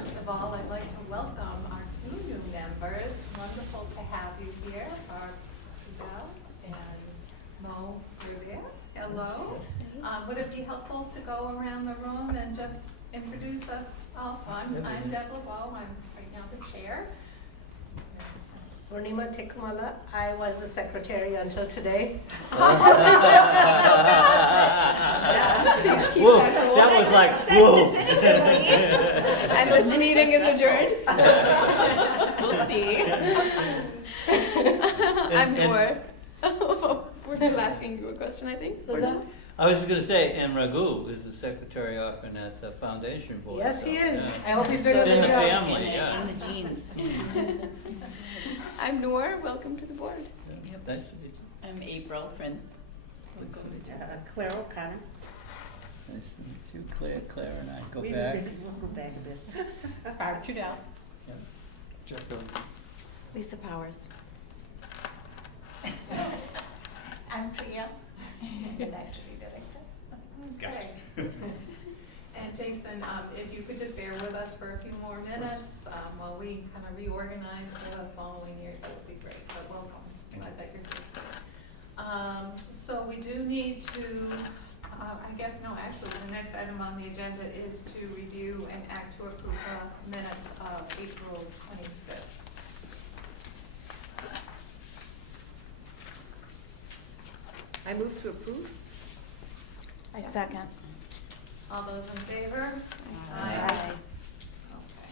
First of all, I'd like to welcome our 2 new members. Wonderful to have you here, our Belle and Mo Rivera. Hello. Would it be helpful to go around the room and just introduce us also? I'm Deb LeBeau. I'm right now the chair. Purnima Tekumala, I was the secretary until today. Whoa, that was like, whoa. And this meeting is adjourned. We'll see. I'm Noor. We're still asking you a question, I think. Who's that? I was just gonna say, and Raghu is the secretary often at the foundation board. Yes, so, he is. yeah. I hope he's doing It's a in good the job. family, yeah. In the genes. I'm Noor. Welcome to the board. Yeah, nice to meet you. I'm April Prince. Claire O'Connor. Nice to meet you, Claire and I go We'll back. go back a bit. Barb Trudell. Yeah. Jeff Dunn. Lisa Powers. I'm Priya, the directory director. Yes. Okay. And Jason, if you could just bear with us for a few more minutes while we kind of reorganize for the following year, that would be great. But welcome. Glad that you're here. So we do need to, I guess, no, actually, the next item on the agenda is to review and act to approve the minutes of April 25th. I move to approve. I second. All those in favor? Aye. Okay.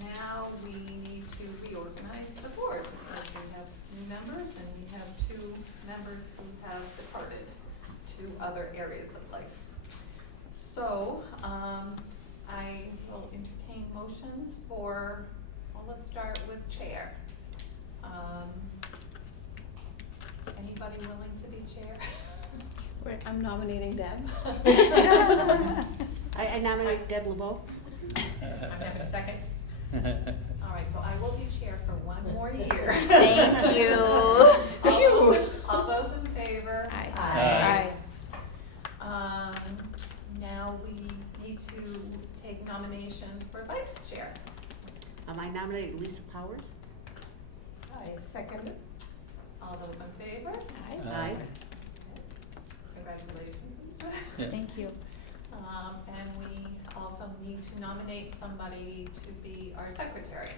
Now we need to reorganize the board because we have new members and we have 2 members who have departed to other areas of life. So I will entertain motions for, well, let's start with chair. Anybody willing to be chair? I'm nominating Deb. I nominate Deb LeBeau. I'm having a second. All right, so I will be chair for 1 more year. Thank you. All those in favor? Aye. Now we need to take nominations for vice chair. I nominate Lisa Powers. I second it. All those in favor? Aye. Congratulations, Lisa. Yeah. Thank you. And we also need to nominate somebody to be our secretary.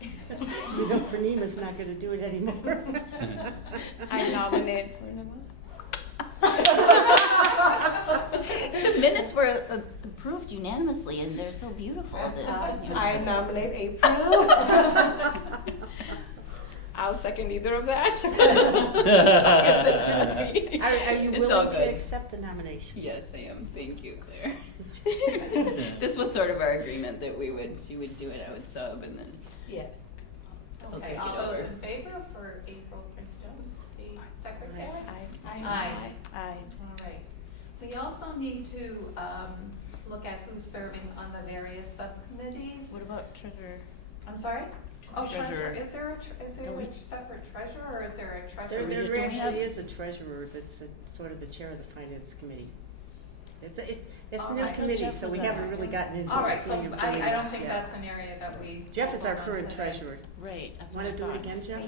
You know, Purnima's not gonna do it anymore. I nominate Purnima. The minutes were approved unanimously, and they're so beautiful that, you know. I nominate April. I'll second either of that. Are you It's all willing to good. accept the nomination? Yes, I am. Thank you, Claire. This was sort of our agreement that she would do it, I would sub, and then Yeah. I'll Okay, take all it those over. in favor for April Prince Jones to be secretary? Aye. Aye. Aye. All right. We also need to look at who's serving on the various subcommittees. What about treasurer? I'm sorry? Oh, treasurer. Treasurer. Is there a separate treasurer or is there a treasurer? There don't actually have- is a treasurer that's sort of the chair of the finance committee. It's All a new right. committee, Jeff so was we on haven't that. really gotten into All the right, so swing of I doing don't this think yet. that's an area that we. Jeff is our hold on current today. treasurer. Right, that's what Wanna I do it thought. again, Jeff?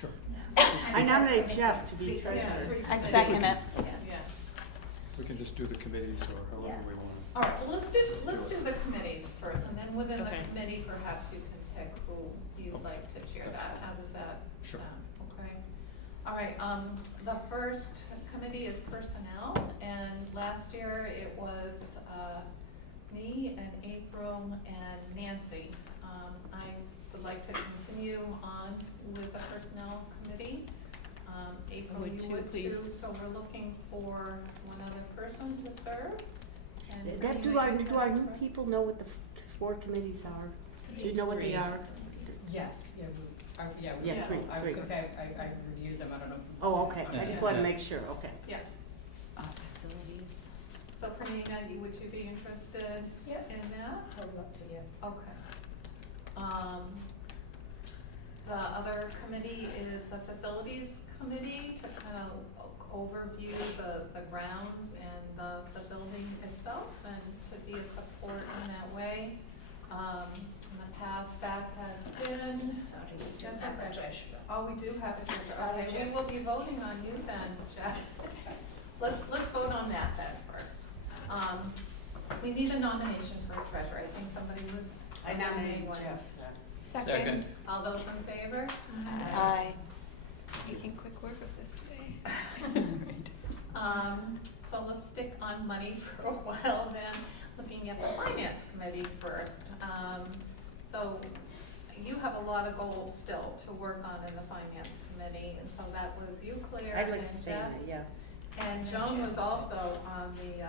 Sure. I nominate Jeff to be treasurer. I second it. Yeah. We can just do the committees or however we want. All right, well, let's do the committees first, and then within the Okay. committee, perhaps you can pick who you'd like to chair that. How does that Sure. sound? Okay. All right, the first committee is personnel, and last year it was me and April and Nancy. I would like to continue on with the personnel committee. April, would you too, would too, please. so we're looking for one other person to serve. And That, Purnima, do our you new can express- people know what the 4 committees are? Do you know what they are? Yes, yeah, Yeah, Yeah. three. I was gonna say, I reviewed them, I don't know. Oh, okay, I just wanted to Yeah. make sure, okay. Yeah, Facilities. so Purnima, would you be interested Yeah. in that? I would love to, yeah. Okay. The other committee is the facilities committee to kind of overview the grounds and the building itself and to be a support in that way. In the past, that has been. treasurer. Oh, we do have a treasurer. Sorry, Okay, we Jeff. will be voting on you then, Jeff. Let's vote on that then first. We need a nomination for a treasurer. I think somebody was. I nominate one. Jeff. Second. All those in favor? Aye. Making quick work of this today. So let's stick on money for a while then, looking at the finance committee first. So you have a lot of goals still to work on in the finance committee, and so that was you, Claire, I'd like and to stay on Jeff. it, yeah. And Joan was also on the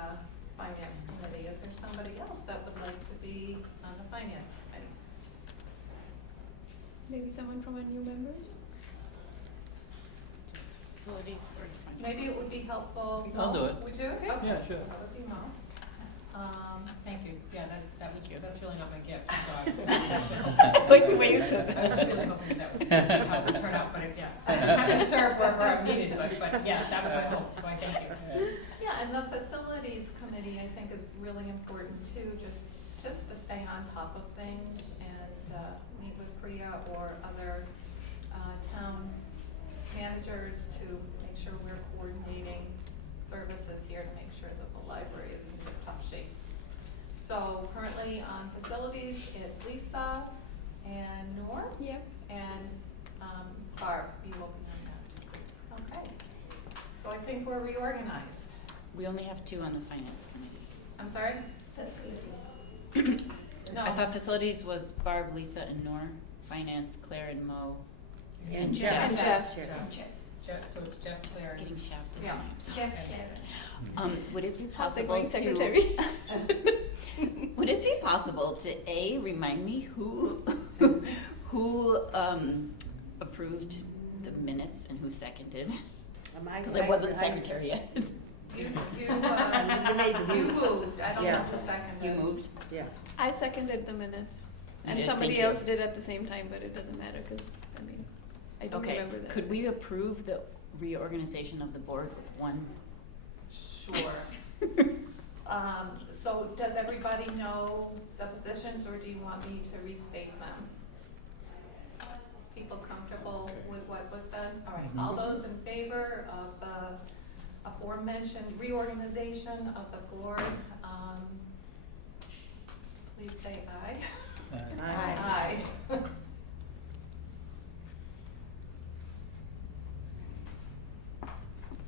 finance committee. Is there somebody else that would like to be on the finance committee? Maybe someone from our new members? Facilities or Maybe it would be helpful. I'll do Mo, it. Would you? Okay. Okay, Yeah, sure. so that would be Mo. Thank you, yeah, that's really not my gift, so Like the way you said I was really hoping that would how it would turn out, but yeah, I'm happy to serve wherever I'm needed, but yes, that was my hope, so I thank you. Yeah, and the facilities committee, I think, is really important too, just to stay on top of things and meet with Priya or other town managers to make sure we're coordinating services here to make sure that the library is in tip-top shape. So currently on facilities, it's Lisa and Noor Yep. and Barb, you will be on that. Okay, so I think we're reorganized. We only have two on the finance committee. I'm sorry? Facilities. No. I thought facilities was Barb, Lisa, and Nor. Finance, Claire and Mo. And Jeff. Jeff. And Jeff. Jeff, so it's Jeff, Just Claire, getting shafted Yeah. tonight. So. Jeff Karen. Would it be How's it possible going, to? secretary? Would it be possible to A, remind me who approved the minutes and who seconded? Because I wasn't secretary yet. You You made the you move. moved, I don't Yeah. know who seconded. You moved? Yeah. I seconded the minutes. You And did? somebody Thank you. else did at the same time, but it doesn't matter, because, I mean, I don't Okay, remember that. could we approve the reorganization of the board with one? Sure. So does everybody know the positions, or do you want me to restate them? People comfortable Okay. with what was said? All right, Mhm. all those in favor of the aforementioned reorganization of the board, please say aye. Aye. Aye.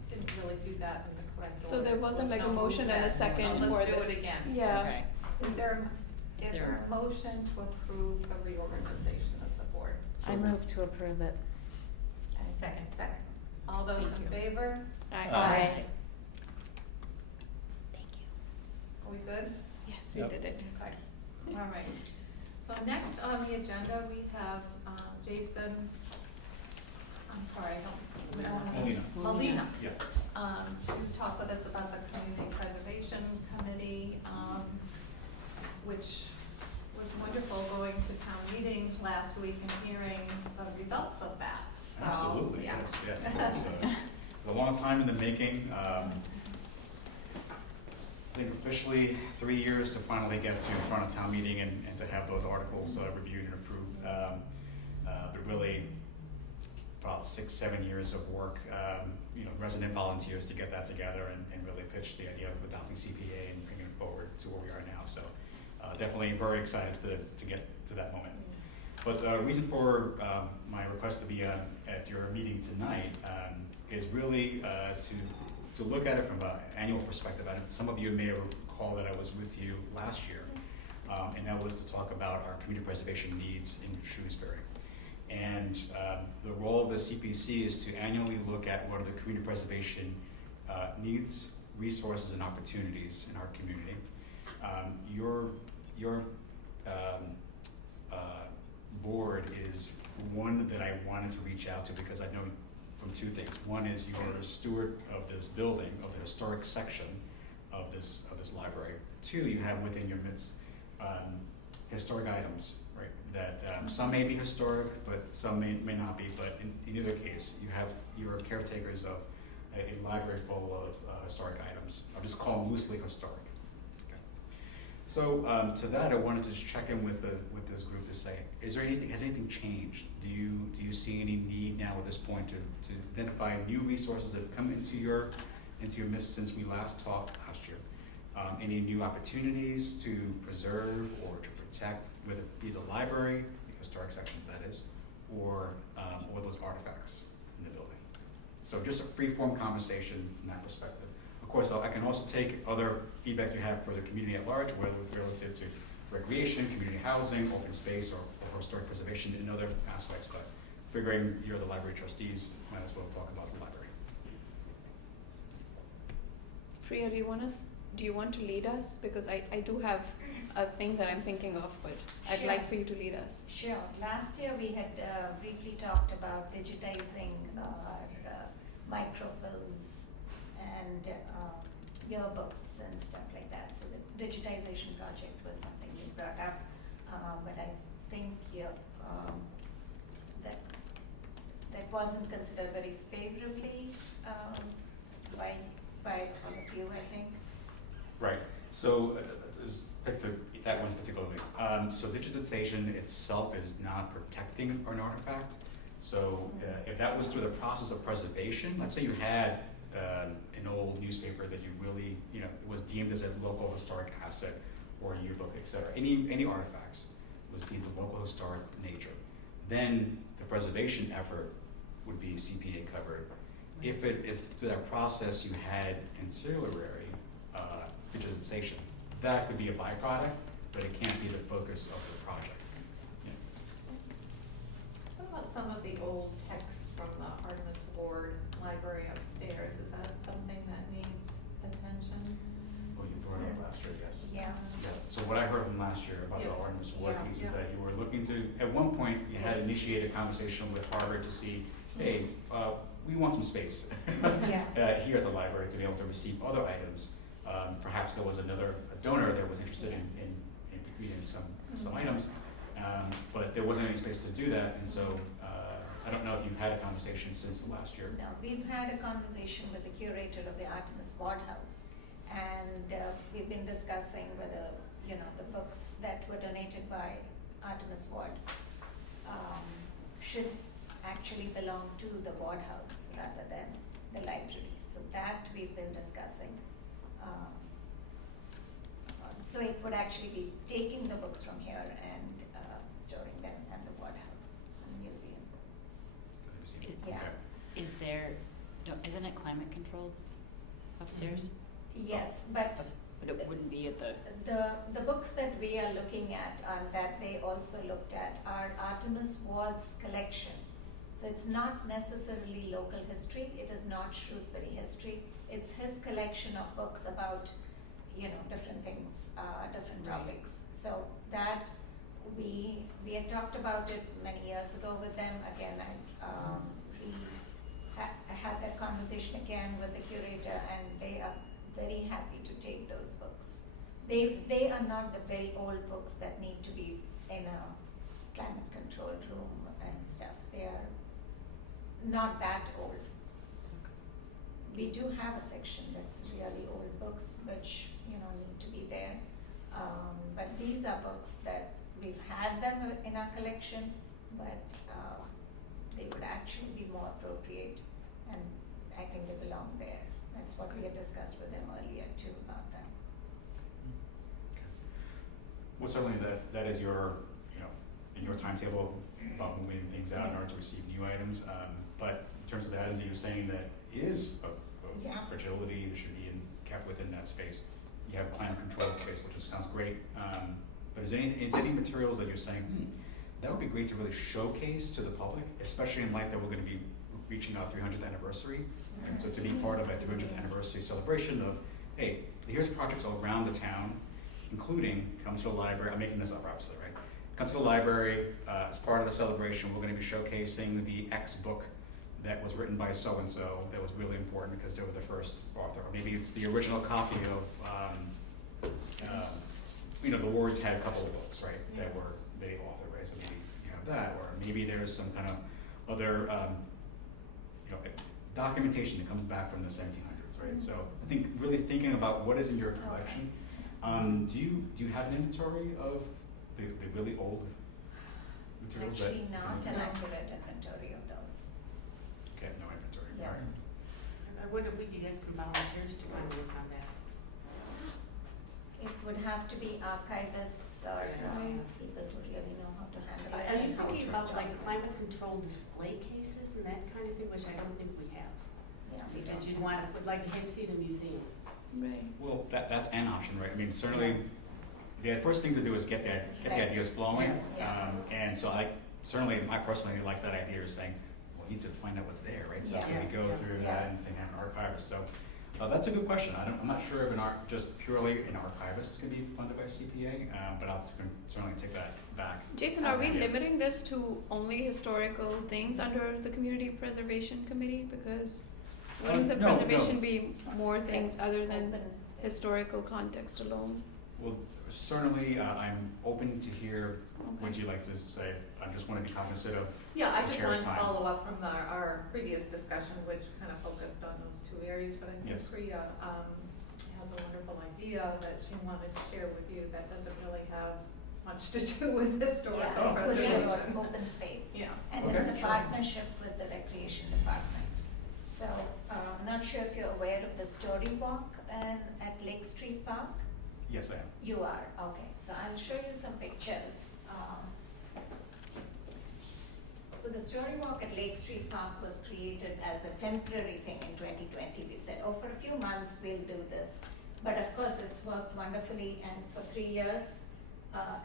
Didn't really do that in the correct order. So there wasn't Let's like a not move motion and a that. second Let's for do this? it again. Yeah. Okay. Is there, Is is there- there a motion to approve the reorganization of the board? I move to approve it. second. Second. All those in Thank you. favor? Aye. Thank you. Are we good? Yes, we Yep. did it. Okay, all right. So next on the agenda, we have Jason, I'm sorry, I don't. Molina. Yes. To talk with us about the Community Preservation Committee, which was wonderful going to town meeting last week and hearing the results of that. So, Absolutely, yeah. yes. It's a long time in the making. I think officially 3 years to finally get to in front of town meeting and to have those articles reviewed and approved. But really, about 6-7 years of work, resident volunteers to get that together and really pitch the idea of adopting CPA and bringing it forward to where we are now. So definitely very excited to get to that moment. But the reason for my request to be at your meeting tonight is really to look at it from an annual perspective. And some of you may recall that I was with you last year, and that was to talk about our community preservation needs in Shrewsbury. And the role of the CPC is to annually look at what are the community preservation needs, resources, and opportunities in our community. Your board is one that I wanted to reach out to because I know from two things. One is you're a steward of this building, of the historic section of this library. Two, you have within your midst historic items, right? That some may be historic, but some may not be. But in either case, you're caretakers of a library full of historic items. I'll just call them loosely historic. Okay. So to that, I wanted to just check in with this group to say, has anything changed? Do you see any need now at this point to identify new resources that have come into your midst since we last talked last year? Any new opportunities to preserve or to protect, whether it be the library, the historic section that is, or those artifacts in the building? So just a free-form conversation from that perspective. Of course, I can also take other feedback you have for the community at large, whether relative to recreation, community housing, open space, or historic preservation in other aspects, but figuring you're the library trustees, might as well talk about the library. Priya, do you want to lead us? Because I do have a thing that I'm thinking of, but I'd Sure. like for you to lead us. Sure. Last year we had briefly talked about digitizing our microfilms and yearbooks and stuff like that. So the digitization project was something we brought up, but I think that wasn't considered very favorably by all of you, I think. Right. So back to that one particularly. So digitization itself is not protecting an artifact. So if that was through the process of preservation, let's say you had an old newspaper that you really, was deemed as a local historic asset, or a yearbook, et cetera. Any artifacts was deemed a local historic nature. Then the preservation effort would be CPA covered. If through that process you had ancillary digitization, that could be a byproduct, but it can't be the focus of the project. What about some of the old texts from the Artemis Ward Library upstairs? Is that something that needs attention? Well, you brought it up last year, yes. Yeah. So what I heard from last year about the Yes. Artemis Ward Yeah. piece is Yeah. that you were looking to, at one point, you had initiated a conversation with Harvard to see, hey, we want some space Yeah. here at the library to be able to receive other items. Perhaps there was a donor that was interested in bequeathing some items, but there wasn't any space to do that, and so I don't know if you've had a conversation since the last year. No, we've had a conversation with the curator of the Artemis Ward House, and we've been discussing whether, the books that were donated by Artemis Ward should actually belong to the Ward House rather than the library. So that we've been discussing. So it would actually be taking the books from here and storing them at the Ward House and the museum. Yeah. Okay. Isn't it climate controlled upstairs? Yes, but But it wouldn't be at the, the books that we are looking at and that they also looked at are Artemis Ward's collection. So it's not necessarily local history, it is not Shrewsbury history, it's his collection of books about, different things, different Right. topics. So that we had talked about it many years ago with them. Again, I had that conversation again with the curator, and they are very happy to take those books. They are not the very old books that need to be in a climate controlled room and stuff. They are not that old. We do have a section that's really old books, which need to be there. But these are books that we've had them in our collection, but they would actually be more appropriate, and I think they belong there. That's what we had discussed with them earlier too about that. Well, certainly that is your, in your timetable about moving things out in order to receive new items. But in terms of the items that you're saying that is of Yeah. fragility that should be kept within that space, you have climate control space, which sounds great. But is any materials that you're saying, that would be great to really showcase to the public, especially in light that we're going to be reaching our 300th anniversary. And so to be part of a 300th anniversary celebration of, hey, here's projects all around the town, including come to the library. I'm making this up, obviously, right? Come to the library. As part of the celebration, we're going to be showcasing the X book that was written by so-and-so that was really important because they were the first author. Or maybe it's the original copy of, the Wards had a couple of books, right, that were they authored, right? So maybe you have that, or maybe there's some kind of other, documentation that comes back from the 1700s, right? So I think really thinking about what is in your collection Do you have an inventory of the really old materials that? Actually not an No. accurate inventory of those. Okay, no inventory, Yeah. alright. I wonder if we could get some volunteers to kind of work on that. It would have to be archivists or Right. people who really know how to handle it Are you and how to thinking about like document climate it. control display cases and that kind of thing, which I don't think we have? Yeah, we don't. Did you have want, that. would like to see in a museum? Right. Well, that's an option, right? I mean, certainly, the first thing to do is get the Right. ideas flowing. Yeah. And so I personally like that idea of saying, well, we need to find out what's there, right? So Yeah. can we go Yeah. through Yeah. that and say have an archivist? So that's a good question. I'm not sure if just purely an archivist can be funded by CPA, but I'll certainly take that back. Jason, as are an we idea. limiting this to only historical things under the Community Preservation Committee? Because wouldn't the No, preservation no. be more things other than Open space. historical context alone? Well, certainly, I'm open to hear what Okay. you'd like to say. I just want to be cognizant of Yeah, I the just chair's wanted to time. follow up from our previous discussion, which kind of focused on those two areas, but I think Yes. Priya, has a wonderful idea that she wanted to share with you that doesn't really have much to do with historical Yeah, it would be preservation. about open space. Yeah. And Okay, it's a sure. partnership with the recreation department. So, I'm not sure if you're aware of the story walk at Lake Street Park. Yes, I am. You are, okay, so I'll show you some pictures. So the story walk at Lake Street Park was created as a temporary thing in 2020. We said, oh, for a few months we'll do this. But of course, it's worked wonderfully, and for 3 years,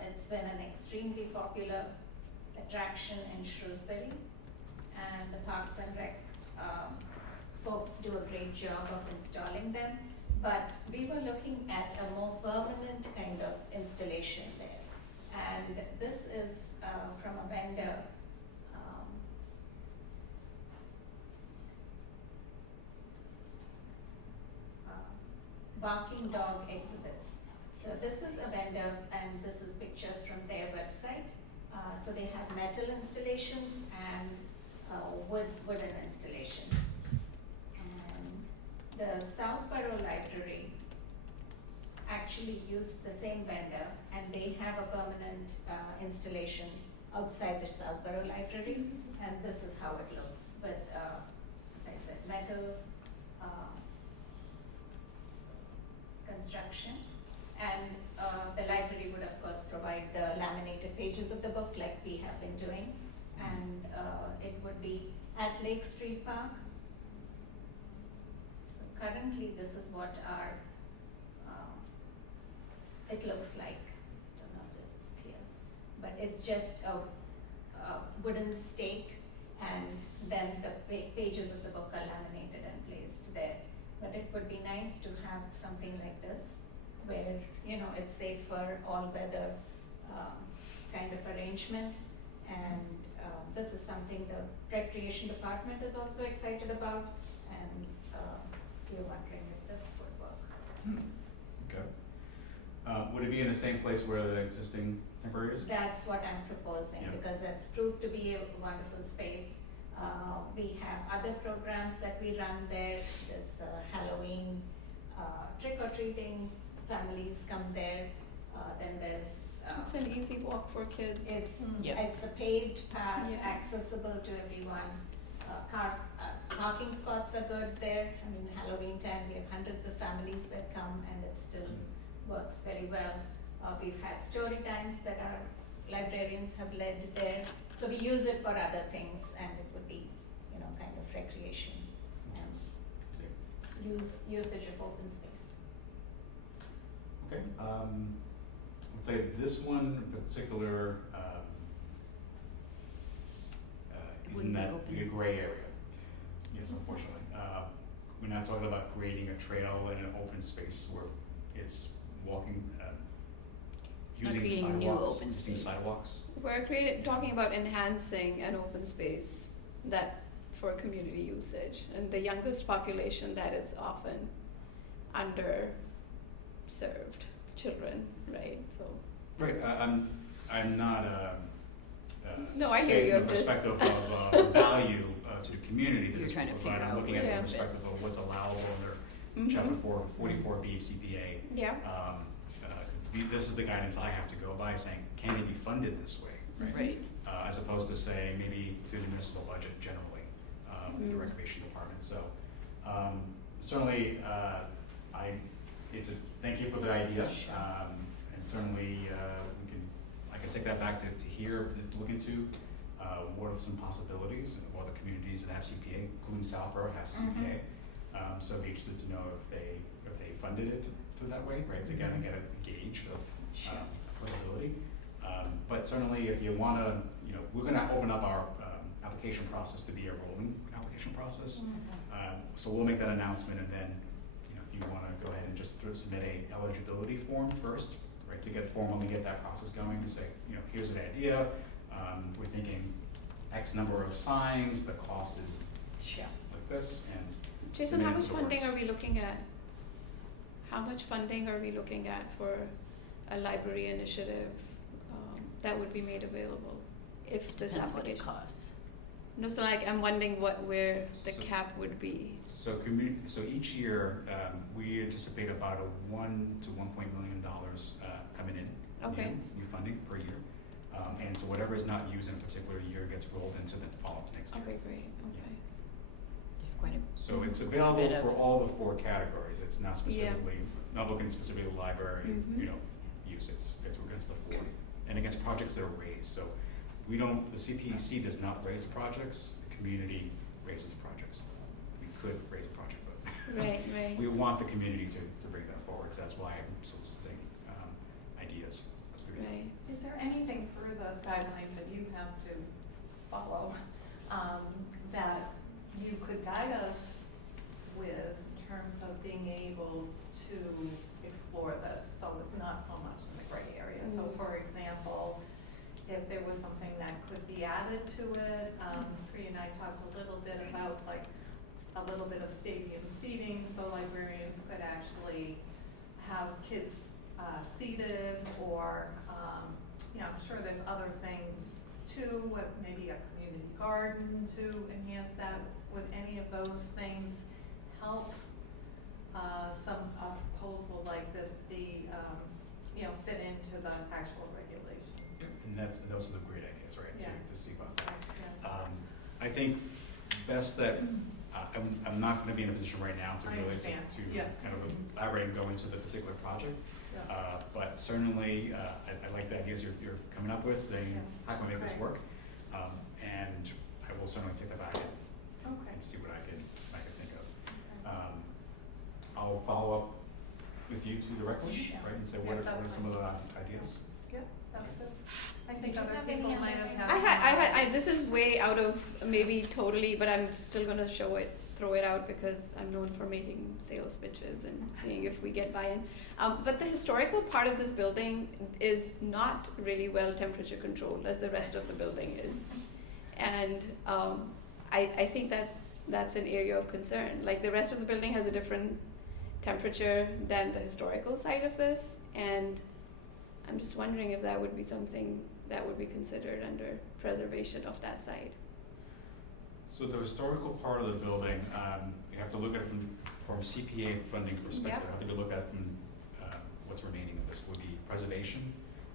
it's been an extremely popular attraction in Shrewsbury. And the Parks and Rec folks do a great job of installing them. But we were looking at a more permanent kind of installation there. And this is from a vendor. Barking Dog Exhibits. So this is a vendor, and this is pictures from their website. So they have metal installations and wooden installations. And the Southborough Library actually used the same vendor, and they have a permanent installation outside the Southborough Library, and this is how it looks with, as I said, metal construction. And the library would of course provide the laminated pages of the book like we have been doing, and it would be at Lake Street Park. So currently this is what our it looks like. Don't know if this is clear, but it's just a wooden stake, and then the pages of the book are laminated and placed there. But it would be nice to have something like this, where it's safe for all-weather kind of arrangement. And this is something the Recreation Department is also excited about, and we're wondering if this would work. Okay. Would it be in the same place where the existing temporary is? That's what I'm proposing, Yeah. because that's proved to be a wonderful space. We have other programs that we run there. There's Halloween trick-or-treating, families come there. Then there's It's an easy walk for kids. it's a paved path, Yeah. accessible to everyone. Parking spots are good there. I mean, Halloween time, we have hundreds of families that come, and it still works very well. We've had story times that our librarians have led there. So we use it for other things, and it would be, kind of recreation and See. usage of open space. Okay. I would say this one in particular is in Wouldn't be that open. big gray area. Yes, unfortunately. We're not talking about creating a trail in an open space where it's walking, It's not using creating new sidewalks, open using space. sidewalks. We're talking about enhancing an open space that for community usage, and the youngest population that is often underserved children, right? So Right. I'm not No, I hear saying you, from I'm the just- perspective of value to the community that You're this trying will to provide. figure I'm out looking at where it it from the fits. perspective of what's allowable under Mhm. Chapter 444B CPA. Yeah. this is the guidance I have to go by, saying, can it be funded this way, right? Right. As opposed to saying, maybe through the municipal budget generally, through the Mm. recreation department, so, certainly, thank you for the idea, and certainly, I can take that back to hear, to look into, what are some possibilities, and what other communities that have CPA, including Southborough has CPA. So I'd be interested to know if they funded it through that way, right, to get a gauge of, applicability. But certainly if you wanna, we're gonna open up our, application process to be a rolling application process. So we'll make that announcement, and then, if you wanna go ahead and just submit a eligibility form first, right, to formally get that process going, to say, here's an idea, we're thinking X number of signs, the cost is like this, and Jason, submit how it much to the funding works. are we looking at? How much funding are we looking at for a library initiative that would be made available if this Depends what it application? costs. No, so like I'm wondering where the So- cap would be. So each year, we anticipate about a $1 to $1.1 million coming in. Okay. New funding per year. And so whatever is not used in a particular year gets rolled into the following next year. Okay, great, okay. There's quite a So it's available bit for of- all the 4 categories. It's not specifically, not looking specifically at library, Mhm. use. It's against the 4. And against projects that are raised. So the CPEC does not raise the projects, the community raises the projects. We could raise a project, but Right. we want the community to bring that forward. So that's why I'm soliciting ideas. Right. Is there anything through the guidelines that you have to follow, that you could guide us with in terms of being able to explore this, so it's not so much in the gray area? So Mm. for example, if there was something that could be added to it, Priya and I talked a little bit about like a little bit of stadium seating, so librarians could actually have kids seated, or, I'm sure there's other things too, with maybe a community garden to enhance that. Would any of those things help some proposal like this be, fit into the actual regulation? And those are the great ideas, right, Yeah. to see about that. Yeah. I think best that, I'm not gonna be in a position right now to I really understand. to Yeah. kind of elaborate and go into the particular project. Yeah. But certainly, I like the ideas you're coming up with, saying, Yeah. how can we make this Right. work? And I will certainly take that back Okay. and see what I can think of. I'll follow up with you two directly, Sure. right, and say Yeah, what are that's some of the ideas? Yep, that's good. I Did think you other have any people other might have things? had some This is way out of maybe totally, but I'm still gonna throw it out because I'm known for making sales pitches and seeing if we get buy-in. But the historical part of this building is not really well temperature controlled as the rest of the building is. And I think that's an area of concern. Like the rest of the building has a different temperature than the historical side of this, and I'm just wondering if that would be something that would be considered under preservation of that site. So the historical part of the building, you have to look at it from CPA funding perspective. Yeah. You have to look at it from what's remaining of this would be preservation,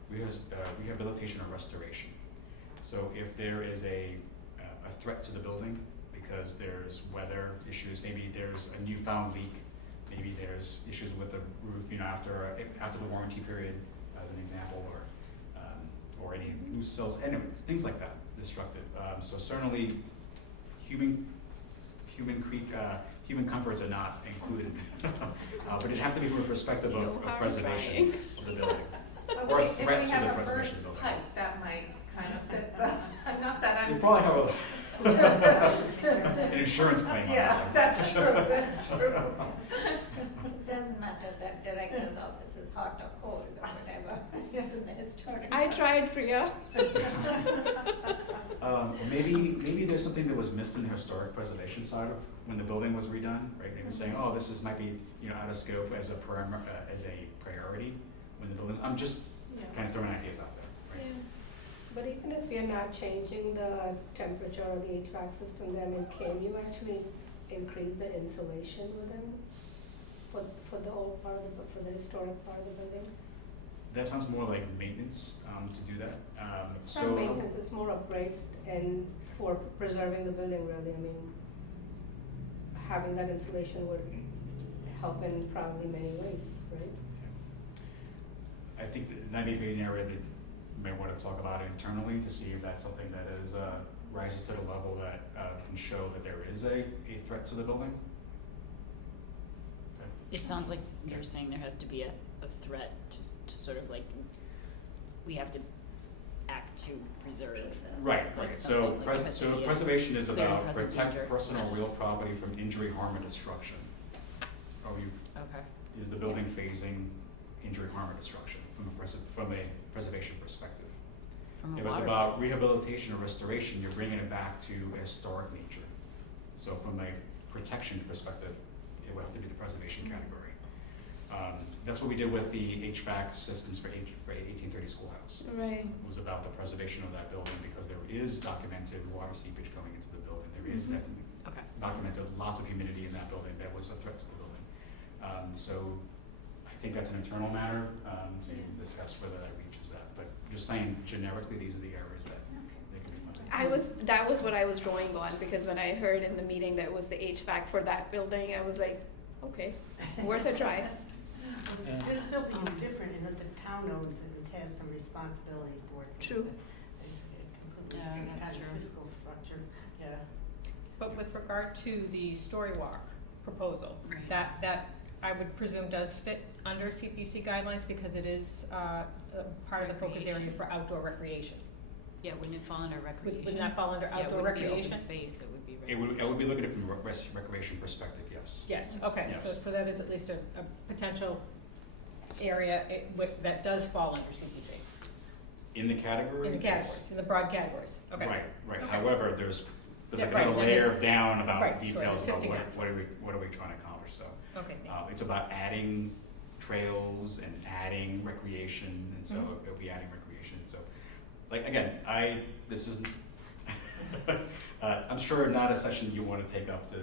rehabilitation, or restoration. So if there is a threat to the building because there's weather issues, maybe there's a newfound leak, maybe there's issues with the roof, after the warranty period, as an example, or any loose cells, anyways, things like that, destructive. So certainly, human comforts are not included, but it have to be from a perspective No of harm preservation trying. of the building. But Or a wait, threat if to we the have a preservation bird's of the building. pipe, that might kind of fit the, not that I'm. You probably have an insurance claim on that. Yeah, that's true, that's true. It doesn't matter that director's office is hot or cold or whatever, it's in the historic. I tried, Priya. Maybe there's something that was missed in the historic preservation side of when the building was redone, right? Maybe saying, oh, this might be, out of scope as a priority when the building, I'm just kind of throwing ideas out there, right? But even if we are not changing the temperature or the HVAC system, then can you actually increase the insulation within for the old part of for the historic part of the building? That sounds more like maintenance, to do that. It's not maintenance, it's more upgrade and for preserving the building really, I mean, having that insulation would help in probably many ways, right? I think that may be an area that you may want to talk about internally to see if that's something that is, rises to the level that, can show that there is a threat to the building. Okay. It sounds like you're saying there has to be a threat to sort of like, we have to act to preserve. Right, like right, so, something, like it has to be a preservation is clear and about present danger. protect personal real property from injury, harm, or destruction. Okay. Is the building facing injury, harm, or destruction from a preservation perspective? From a If it's water- about rehabilitation or restoration, you're bringing it back to a historic nature. So from a protection perspective, it would have to be the preservation category. That's what we did with the HVAC systems for 1830 Schoolhouse. Right. It was about the preservation of that building because there is documented water seepage going into the building. There is Mhm. definitely Okay. documented lots of humidity in that building that was a threat to the building. So I think that's an internal matter to discuss whether that reaches that. But just saying generically, these are the areas that they can be funded. That was what I was drawing on, because when I heard in the meeting that it was the HVAC for that building, I was like, okay, worth a try. This building is different in that the town owns it and has some responsibility for it. So True. It's a completely Yeah, different that's kind of true. fiscal structure, yeah. But with regard to the story walk proposal, Right. that I would presume does fit under CPC guidelines because it is, part of the focus area Recreation. for outdoor recreation. Yeah, wouldn't it fall under recreation? Wouldn't that fall under Yeah, it outdoor wouldn't be recreation? open space, it would be I recreation. would be looking at it from a recreation perspective, yes. Yes, okay, Yes. so that is at least a potential area that does fall under CPC, In the category? in the yes. categories, in the broad categories, okay. Right, right. Okay. However, there's Yeah, like right, another that layer is- down about right, sorry, details the about sifting what are we trying to accomplish, so. Okay, thanks. It's about adding trails and adding recreation, and so Mhm. it'll be adding recreation, so. Like, again, this is, I'm sure not a session you wanna take up to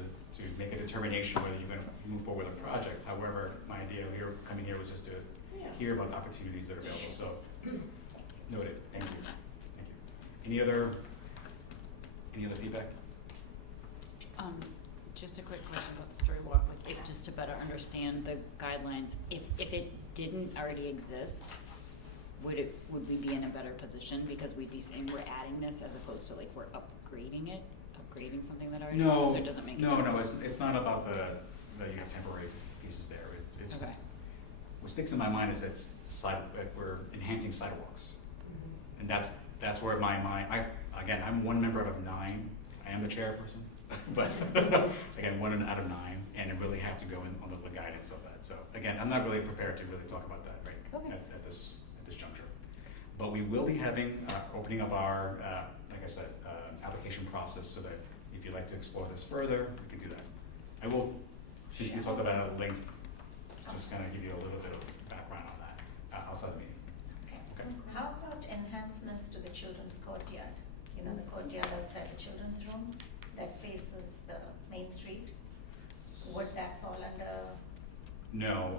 make a determination whether you're gonna move forward with a project. However, my idea here, coming here was just to hear about the opportunities that are available, so, noted, thank you, thank you. Any other feedback? Just a quick question about the story walk, like, just to better understand the guidelines, if it didn't already exist, would we be in a better position, because we'd be saying we're adding this as opposed to like we're upgrading something that already exists, or does it make a No, difference? it's not about that you have temporary pieces there, it's, Okay, what sticks in my mind is that we're enhancing sidewalks. And that's where my mind, I'm one member out of 9, I am the chairperson, but again, 1 out of 9, and I really have to go in on the guidance of that. So again, I'm not really prepared to really talk about that Okay. at this juncture. But we will be having, opening up our, like I said, application process, so that if you'd like to explore this further, we can do that. I will, since we talked about it at length, just kind of give you a little bit of background on that outside the meeting. Okay. Okay. How about enhancements to the children's courtyard? You know, the courtyard outside the children's room that faces the main street? Would that fall under? No,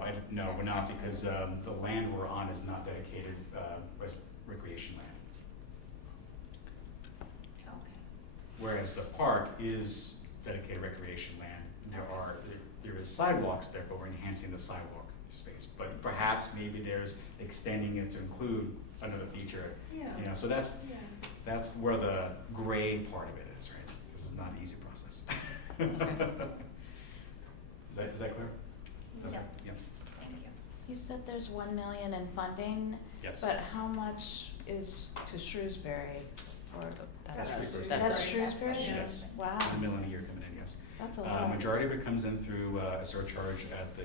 we're not, because the land we're on is not dedicated recreation land. Okay. Whereas the park is dedicated recreation land. There is sidewalks there, but we're enhancing the sidewalk space. But perhaps maybe there's extending it to include another feature. Yeah. You know, so that's where the gray part of it is, right? This is not an easy process. Is that clear? Okay. Yep. Yeah. Thank you. You said there's 1 million in funding, Yes. but how much is to Shrewsbury? Or that's Shrewsbury. that's Shrewsbury. Shrewsbury? Yes. Wow, $1 million a year coming in, yes. that's a lot. Majority of it comes in through a surcharge at the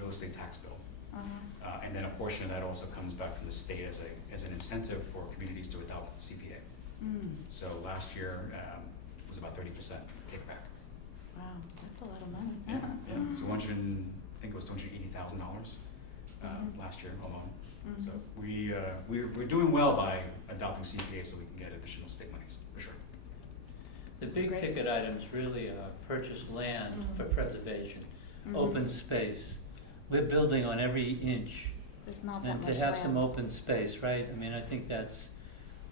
real estate tax bill. Uh-huh. And then a portion of that also comes back from the state as an incentive for communities to adopt CPA. Mm, So last year was about 30% kickback. wow, that's a lot of money. Yeah, yeah. So I think it was $280,000 Mhm. last year alone. Mhm. So we're doing well by adopting CPA, so we can get additional state monies for sure. The That's big great. ticket items really are purchase land Mhm. for preservation, Mhm. open space. We're building on every inch There's not that And much to have some land. open space, right? I mean, I think that's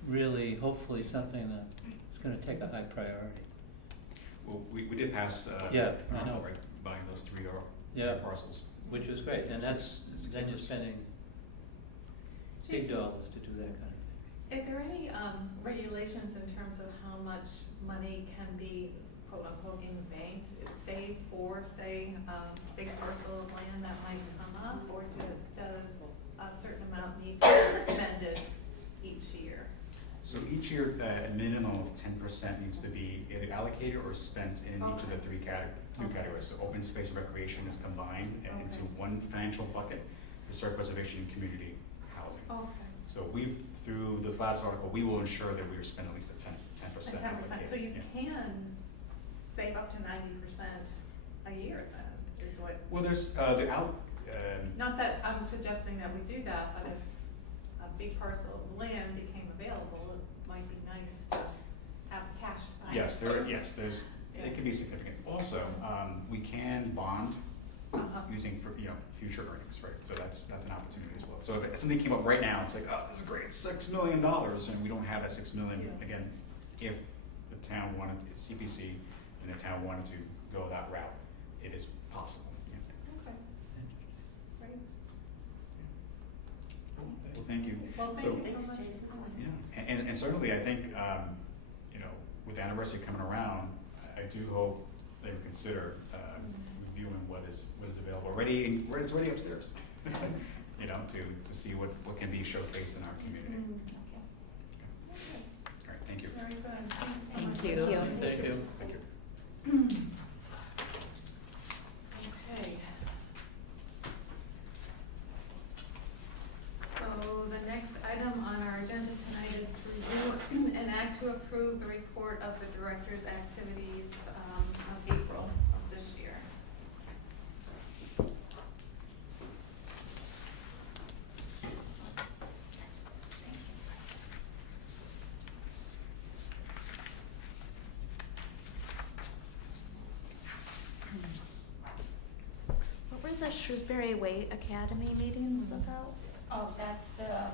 really, hopefully, something that is gonna take a high priority. Well, we did pass, Yeah, an I know. article, right, buying those three Yeah. parcels. Which was great, and that's, Six then you're acres. spending big Jason, dollars to do that kind of thing. Are there any regulations in terms of how much money can be quote unquote in the bank, saved for, say, big parcel of land that might come up, or does a certain amount need to be expended each year? So each year, a minimum of 10% needs to be either allocated or spent in each of the two categories. So open space and recreation is combined into one financial bucket, historic preservation and community housing. Okay. So through this last article, we will ensure that we are spending at least a 10% 10%, so you yeah. can save up to 90% a year then, is what, Well, there's, not that I'm suggesting that we do that, but if a big parcel of land became available, it might be nice to have cash. yes, it can be significant. Also, we can bond using future earnings, right? So that's an opportunity as well. So if something came up right now, it's like, oh, this is great, $6 million, and we don't have that $6 million. Yeah. Again, if the town wanted, if CPC and the town wanted to go that route, it is possible. Yeah. Okay, great. Well, thank you. Well, So- thank you so much. Yeah, and certainly, I think, with the anniversary coming around, I do hope they would consider, reviewing what is available it's already upstairs. To see what can be showcased in our community. Okay. All right, thank you. Very good, thank you so Thank much. you. Thank you. Thank you. Okay. So the next item on our agenda tonight is to review and act to approve the report of the director's activities of April of this year. What were the Shrewsbury Way Academy meetings about? Oh, that's the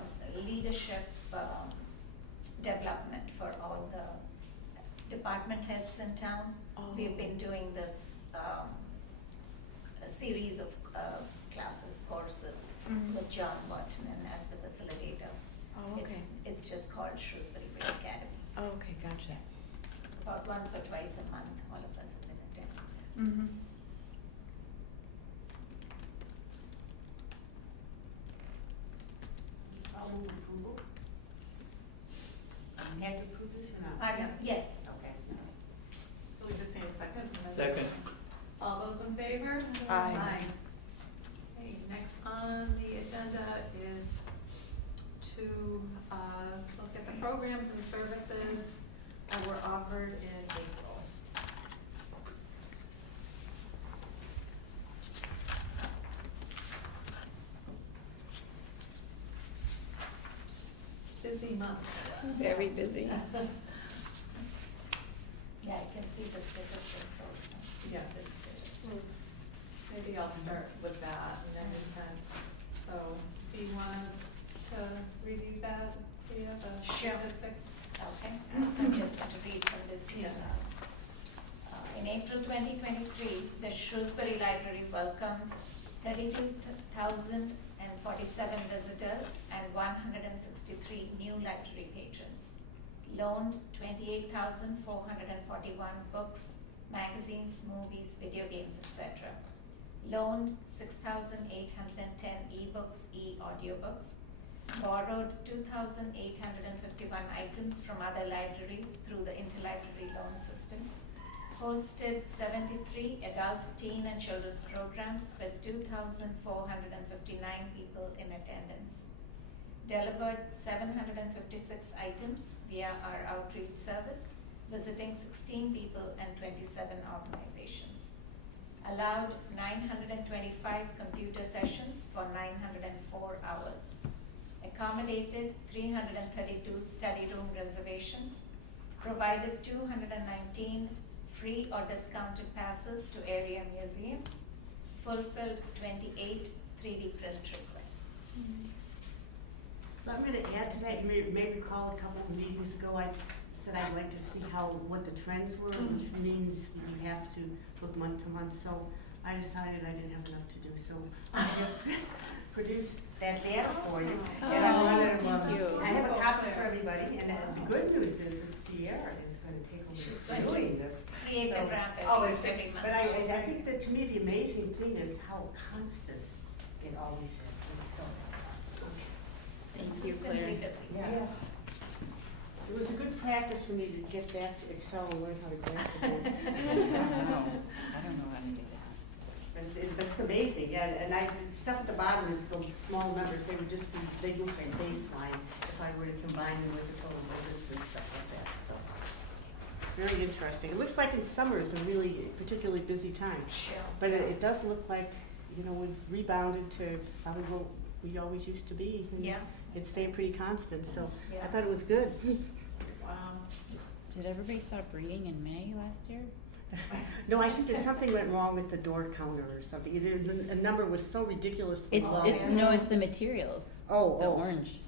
leadership development for all the department heads in town. Oh. We've been doing this a series of classes, courses Mhm. with John Waterman as the facilitator. Oh, okay. It's just called Shrewsbury Way Academy. Oh, okay, gotcha. About once or twice a month, all of us have been attending. Mm-hmm. I'll move approval. You have to approve this or not? Yes. Okay. So we just need a second? and then- Second. All those in favor? Aye. Okay, next on the agenda is to look at the programs and services that were offered in April. Busy month. Very busy. Yeah, I can see the statistics also. Yes. Usage statistics. Maybe I'll start with that and then we can, so do you want to review that, Priya, the Sure. statistics? Okay, I'm just going to read from this. Yeah. In April 2023, the Shrewsbury Library welcomed 32,047 visitors and 163 new library patrons. Loaned 28,441 books, magazines, movies, video games, etc. Loaned 6,810 ebooks, e-audiobooks. Borrowed 2,851 items from other libraries through the interlibrary loan system. Hosted 73 adult, teen and children's programs with 2,459 people in attendance. Delivered 756 items via our outreach service, visiting 16 people and 27 organizations. Allowed 925 computer sessions for 904 hours. Accommodated 332 study room reservations. Provided 219 free or discounted passes to area museums. Fulfilled 28 3D print requests. So I'm gonna add to that, you may recall a couple of meetings ago, I said I'd like to see what the trends were, which means that you have to look month to month, so I decided I didn't have enough to do, so I produced that data for you. And I'm running thank you. I have a copy for everybody, and the good news is that Sierra is gonna take She's over going to doing this. Create So- a graphic Oh, is she? every month. But I think that to me, the amazing thing is how constant it always is, and so. Thank you, Consistently Claire. busy. Yeah. It was a good practice for me to get back to Excel and learn how to graph the board. I don't know how to do that. But it's amazing, yeah, and the stuff at the bottom is the small numbers, they would just be, they look like baseline if I were to combine them with the total visits and stuff like that, so. It's very interesting. It looks like in summer is a really particularly busy time, Sure. but it does look like, we've rebounded to probably what we always used to be. And Yeah. it stayed pretty constant, so Yeah. I thought it was good. Wow. Did everybody stop reading in May last year? No, I think that something went wrong with the door counter or something. The number was so ridiculously It's, low. it's the materials, Oh, the oh. orange.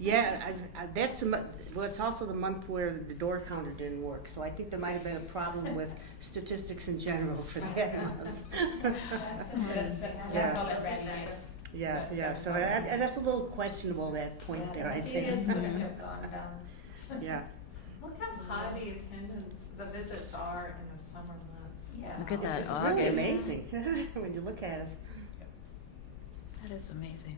Yeah, that's well, it's also the month where the door counter didn't work, so I think there might have been a problem with statistics in general for that month. That's interesting. I Yeah. haven't looked at that. Yeah, so that's a little questionable, that point there, I think. Materials could have gone down. Yeah. Look how high the attendance, the visits are in the summer months. Yeah. Look at that It's really August. amazing when you look at it. That is amazing.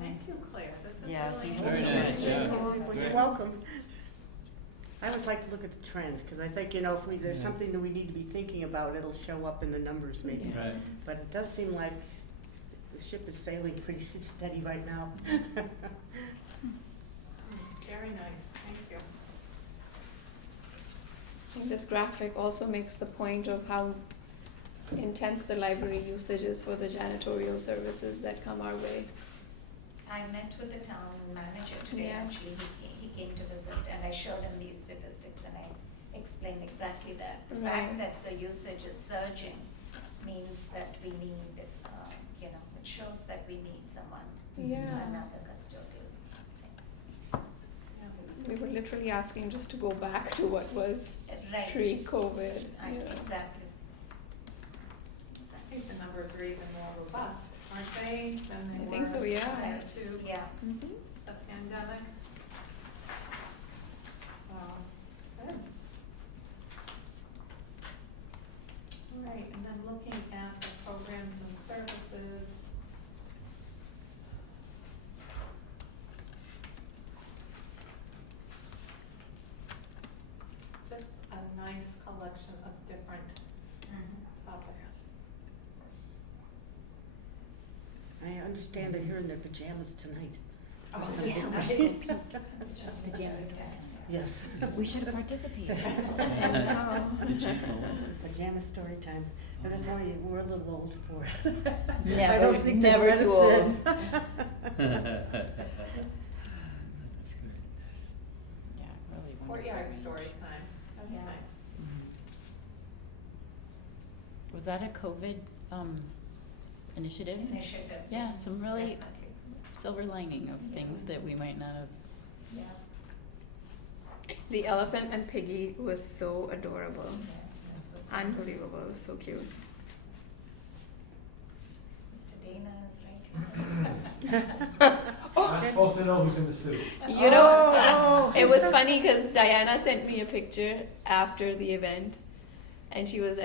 Thank you, Claire, this is Yeah, really thank you. Very interesting. nice, yeah. Well, Great. you're welcome. I always like to look at the trends, because I think, if there's Yeah. something that we need to be thinking about, it'll show up in the numbers maybe. Right. But it does seem like the ship is sailing pretty steady right now. Very nice, thank you. I think this graphic also makes the point of how intense the library usage is for the janitorial services that come our way. I met with the town manager today, Yeah. actually, he came to visit, and I showed him these statistics, and I explained exactly that. The fact Right. that the usage is surging means that we need, it shows that we need someone, Yeah. another custodial thing. So, it's- We were literally asking just to go back to what was Right. pre-COVID. Exactly. I think the numbers are even more robust, aren't they, than they I were think so, yeah. prior Right. to Yeah. Mm-hmm. the pandemic. So, good. All right, and then looking at the programs and services. Just a nice collection of different topics. I understand that you're in their pajamas tonight. Oh, So- yeah. Pajamas. Yes. We should have participated. Pajama story time. But we're a little old for it. I Never- don't think they'll never let too us old. in. That's good. Yeah, really wonderful. Courtyard range. story time, that's Yeah. nice. Was that a COVID initiative? Initiative. Yeah, yes, some really- definitely. Silver lining of things that we might not have. Yeah. The elephant and Piggy was so adorable. Yes, that was. Unbelievable, it was so cute. Mr. Dana is right here. I'm supposed to know who's in the suit. You know, Oh. it was funny because Diana sent me a picture after the event, and she was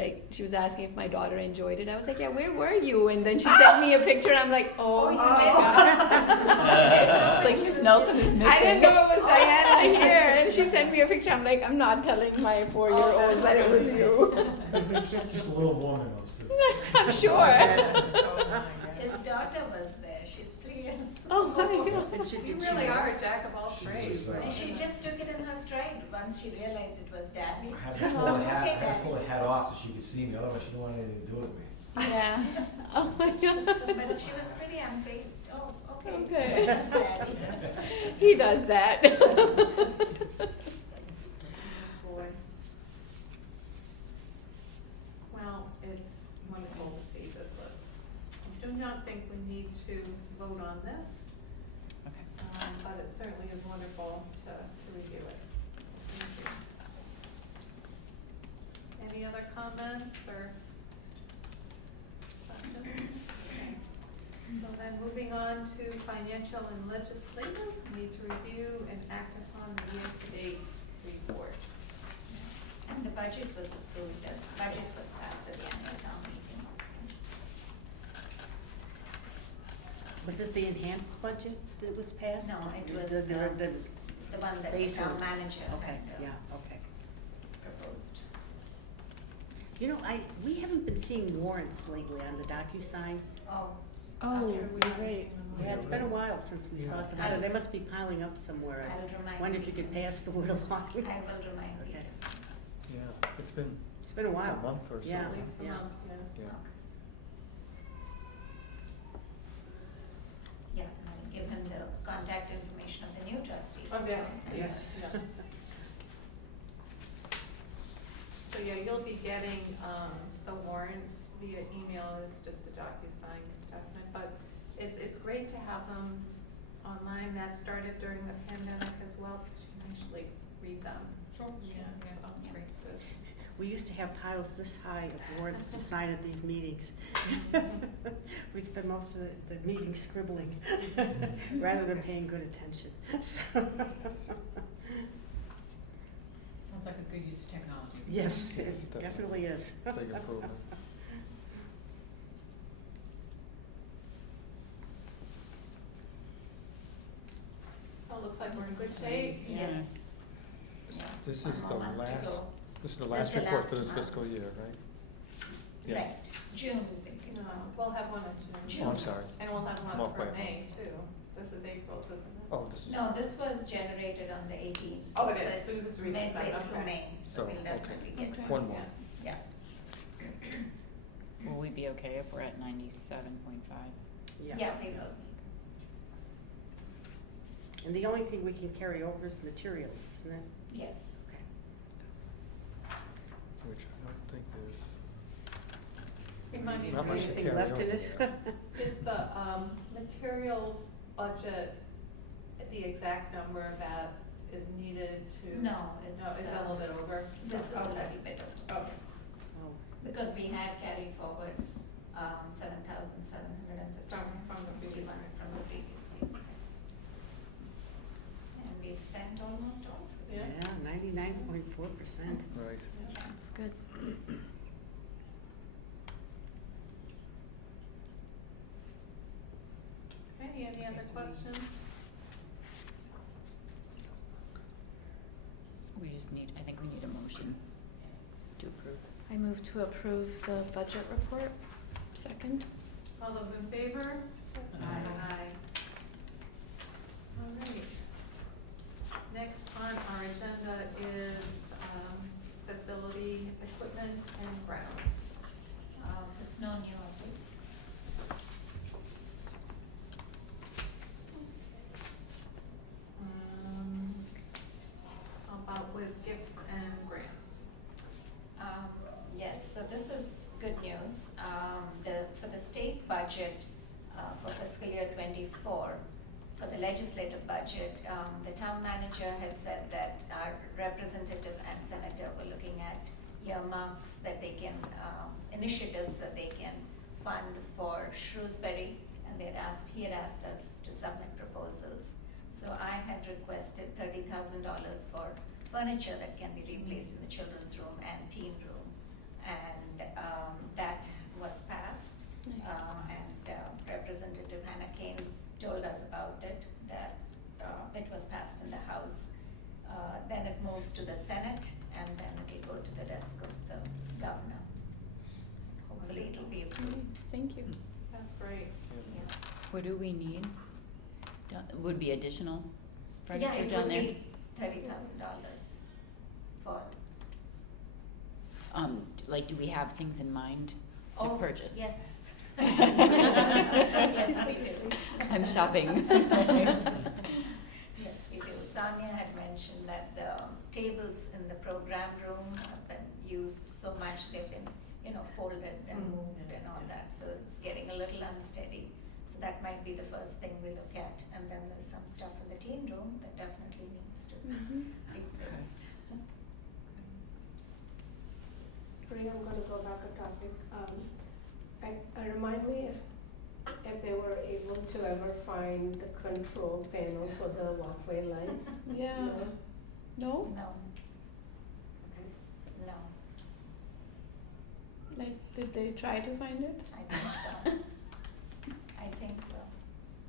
asking if my daughter enjoyed it. I was like, yeah, where were you? And then she sent me a picture, and I'm like, oh my god. It's like Miss Nelson is missing. I didn't know it was Diana here, and she sent me a picture. I'm like, I'm not telling my 4-year-old that it was you. Just a little warm in those suits. I'm sure. His daughter was there, she's 3 years Oh old. my god. You really are a jack of all trades. And she just took it in her stride once she realized it was Daddy. I had to pull the hat, Okay, I had to Daddy. pull the hat off so she could see me, otherwise she didn't want anything to do with me. Yeah. Oh my god. But she was pretty unfazed. Oh, okay. Okay. That's Daddy. He does that. Boy. Well, it's wonderful to see this list. think we need to vote on this, Okay. but it certainly is wonderful to review it. So thank you. Any other comments or questions? Okay. So then moving on to financial and legislative, we need to review and act upon the year-to-date report. And the budget was approved, the budget was passed at the annual town meeting. Was it the enhanced budget that was passed? No, it was The the one that the base town one. manager Okay, had yeah, okay. proposed. You know, we haven't been seeing warrants lately on the DocuSign. Oh, Oh, After we haven't right. seen them. Yeah, it's been a while since we saw some, I'll- they must be piling up somewhere. I'll I remind wonder if you could Peter. pass the word along. I will remind Okay. Peter. Yeah, it's been It's been a while. a month or so. Yeah. At least a Yeah. month, yeah. Yeah. Yeah, and I'll give him the contact information of the new trustee. Oh, yes. Yes. Yeah. So yeah, you'll be getting, the warrants via email, it's just a DocuSign document, but it's great to have them online. That started during the pandemic as well, because you can actually read them. Sure, Yeah, so it's very good. We used to have piles this high of warrants to sign at these meetings. We'd spend most of the meeting scribbling rather than paying good attention. Sounds like a good use of technology. Yes, Yes, it definitely is. Big improvement. So it looks like we're in good shape. Yes. Yeah. This One is the more month to last, go. this is the This last is the report last for this month. fiscal year, right? Yes. Right, June, we can- No, we'll have one in June. Oh, I'm sorry. And we'll have I'm one off for by a May too. This is April's, isn't it? Oh, this is. no, this was generated on the 18th. Oh, it So is. it's So this is recent midway then, through okay. May, so So, we'll okay. definitely get Okay. to it. One more. Yeah. Yeah, Will we be okay if we're at 97.5? yeah, we will. And the only thing we can carry over is materials, isn't it? Yes. Okay. Which I don't think there's. Remind me, Is Not there much to anything carry left in over it? there. is the materials budget the exact number that is needed to? No, No, is that a little bit over? This is a Okay. little bit of, Okay. Oh, because we had carried forward, 7,751 From the previous year. from the previous year. And we've spent almost all of it. Yeah. yeah, 99.4%. Right. That's good. Okay, any other questions? We just need, I think we need a motion to approve. I move to approve the budget report. Second. All those in favor? Aye. All right. Next on our agenda is facility, equipment, and grounds. There's no new updates. How about with gifts and grants? Yes, so this is good news. For the state budget, for fiscal year '24, for the legislative budget, the town manager had said that our representative and senator were looking at earmarks that they can, initiatives that they can fund for Shrewsbury, and he had asked us to submit proposals. So I had requested $30,000 for furniture that can be replaced in the children's room and teen room, and that was passed. Nice. And Representative Hannah Kane told us about it, that it was passed in the House. Then it moves to the Senate, and then it'll go to the desk of the governor. Hopefully it'll be approved. Thank you. That's great. Yeah. What do we need? Would be additional Yeah, furniture it down would there? be $30,000 for. Like, do we have things in mind to Oh, purchase? Yes. Yes, we do. I'm shopping. Yes, we do. Sonia had mentioned that the tables in the program room have been used so much, they've been, folded and moved and all that, so it's getting a little unsteady. So that might be the first thing we look at, and then there's some stuff in the teen room that definitely needs to be fixed. Maria, I'm gonna go back a topic. Remind me if they were able to ever find the control panel for the walkway lights? Yeah. No? No? No, Okay. no, Like, did they try to find it? I think so. I think so.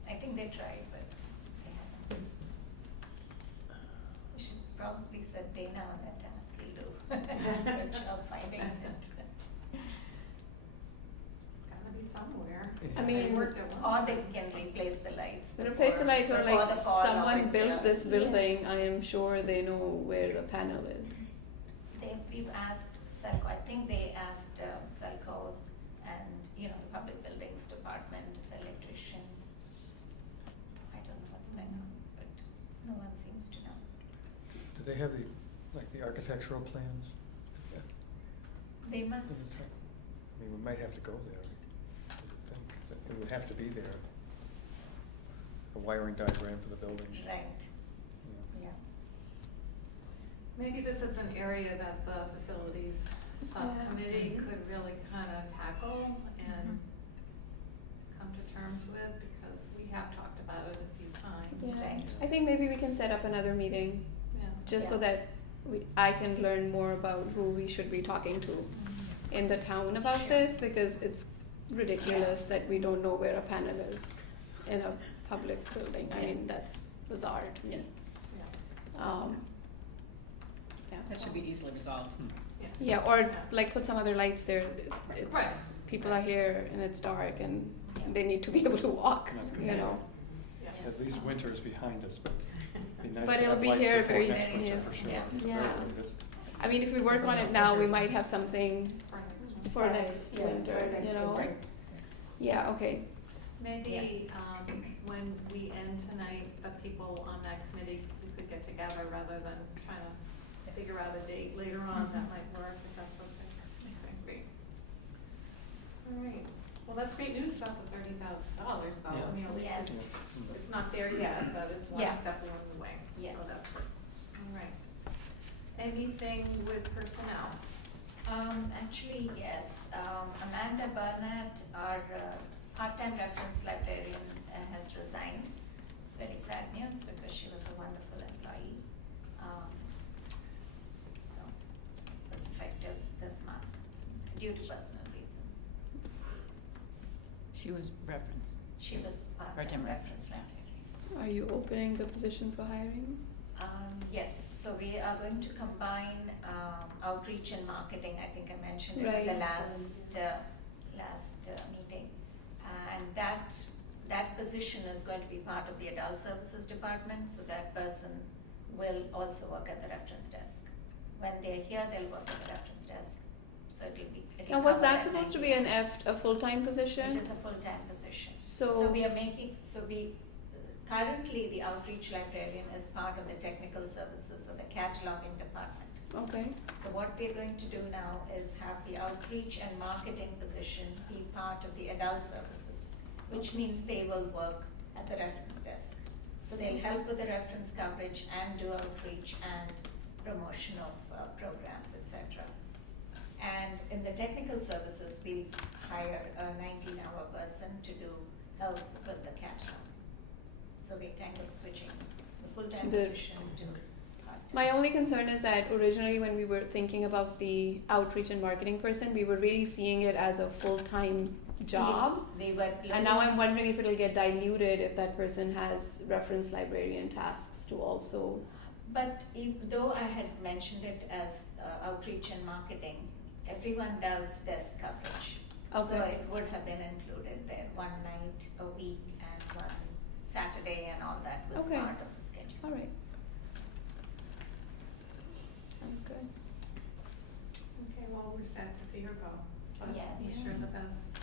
I think they tried, but they haven't. We should probably set Dana on that task, he'll do a good job finding it. It's gotta be somewhere. I They mean, worked at Or one they point. can replace the lights before. Replace the lights, or before like the fall or someone built winter. this building, I am sure they know where the panel is. We've asked Selco, I think they asked Selco and, the Public Buildings Department, the electricians. I don't know what's going on, but no one seems to know. Do they have the architectural plans? They must, I mean, we might have to go there. I think that it would have to be there. A wiring diagram for the building. right, Yeah. yeah. Maybe this is an area that the facilities subcommittee could really kind of tackle and come to terms with, because we have talked about it a few times. Yeah. Right. I think maybe we can set up another meeting, Yeah. just so Yeah. that I can learn more about who we should be talking to in the town about Sure. this, because it's ridiculous that we don't know where a panel is in a public building. I mean, that's bizarre to me. Yeah. Yeah. That should be easily resolved. Yeah, or like put some other lights there. It's, Right. people are here and it's dark and they need to be able to walk, you know. Yeah. At least winter is behind us, but it'd be nice But to it'll have be lights here before very next soon. winter for sure. Yeah. At the Yeah. very latest. I mean, if we work on it now, we might have something For next one. for next winter, next you know. winter. Yeah, okay. Maybe, when we end tonight, the people on that committee, we could get together rather than trying to figure out a date later on, that might work, if that's okay. Okay, great. All right, well, that's great news about the $30,000 though, I mean, at least Yes. it's not there yet, but it's one Yeah. step along the way. Yes. So that's great. All right. Anything with personnel? Actually, yes, Amanda Burnett, our part-time reference librarian, has resigned. It's very sad news because she was a wonderful employee. So, it was effective this month due to personal reasons. She was referenced. She was part-time Part-time reference librarian. Are you opening the position for hiring? Yes, so we are going to combine outreach and marketing. I think I mentioned it in the Right. last meeting. And that position is going to be part of the adult services department, so that person will also work at the reference desk. When they're here, they'll work at the reference desk. So it'll Now, was cover that at supposed to 90 be an hours. a full-time position? It is a full-time position. So- we are making, currently the outreach librarian is part of the technical services or the cataloging department. Okay, So what we're going to do now is have the outreach and marketing position be part of the adult services, which means they will work at the reference desk. So they'll help with the reference coverage and do outreach and promotion of programs, etc. And in the technical services, we hire a 19-hour person to do help with the catalog. So we're kind of switching the full-time The- position to part-time. my only concern is that originally when we were thinking about the outreach and marketing person, we were really seeing it as a full-time job. We were And now I'm wondering if it'll get diluted if that person has reference librarian tasks to also. But though I had mentioned it as outreach and marketing, everyone does desk coverage. So Okay. it would have been included there, one night a week and one Saturday and all that was Okay. part of the schedule. All right. Sounds good. Okay, well, we're sad to see her go, but Yes. wish her the best.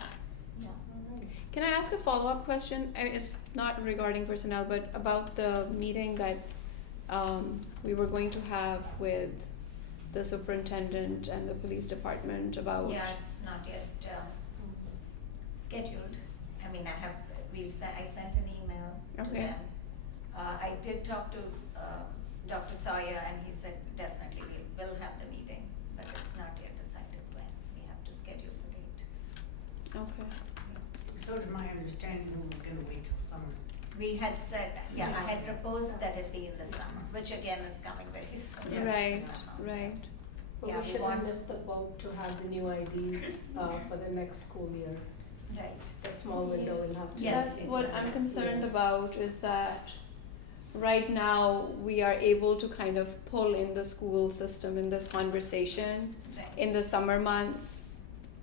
Yeah. All right. Can I ask a follow-up question? It's not regarding personnel, but about the meeting that we were going to have with the superintendent and the police department about. Yeah, it's not yet scheduled. I mean, I sent an email to Okay. them. I did talk to, Dr. Sawyer, and he said definitely we'll have the meeting, but it's not yet decided when. We have to schedule the date. Okay. So to my understanding, we were gonna wait till summer. We had said, I had proposed that it be in the summer, which again is coming very soon. Right, Summer. right. But Yeah, we we shouldn't want- miss the boat to have the new IDs, for the next school year. Right. That small window will have to. Yes, That's what I'm exactly. concerned Yeah. about, is that right now we are able to kind of pull in the school system in this conversation. Right. In the summer months,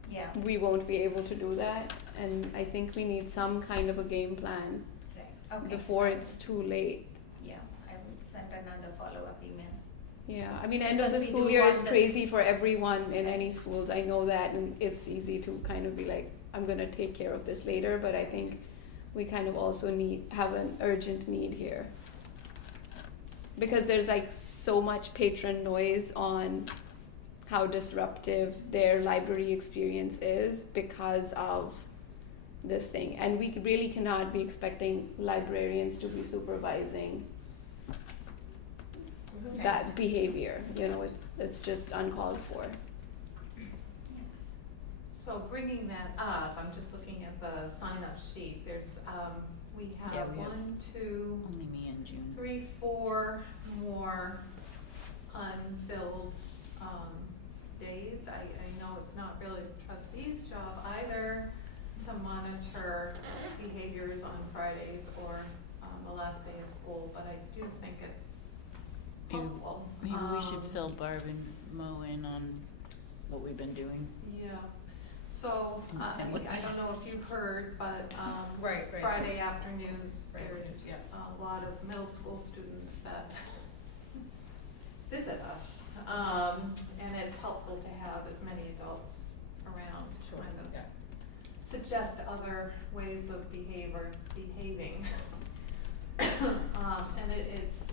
Yeah, we won't be able to do that, and I think we need some kind of a game plan right. Okay. before it's too late. Yeah, I will send another follow-up email. Yeah, I mean, end of the Because we school do year want is this- crazy for everyone in any schools, I know that, and it's easy to kind of be like, I'm gonna take care of this later, but I think we kind of also have an urgent need here. Because there's like so much patron noise on how disruptive their library experience is because of this thing. And we really cannot be expecting librarians to be supervising Right. that behavior, you know, it's just uncalled for. Yes. So bringing that up, I'm just looking at the sign-up sheet, there's, we Yeah, have we have- 1, 2, Only me and June. 3, 4 more unfilled, days. I know it's not really the trustees' job either to monitor behaviors on Fridays or, the last day of school, but I do think it's Maybe- helpful. Maybe we should Um, fill Barb and Mo in on what we've been doing. Yeah, so, And what's- I don't know if you've heard, but, Right. Friday afternoons, Right, there's yeah. a lot of middle school students that visit us. And it's helpful to have as many adults around to Sure, kind of yeah. suggest other ways of behaving. And it's,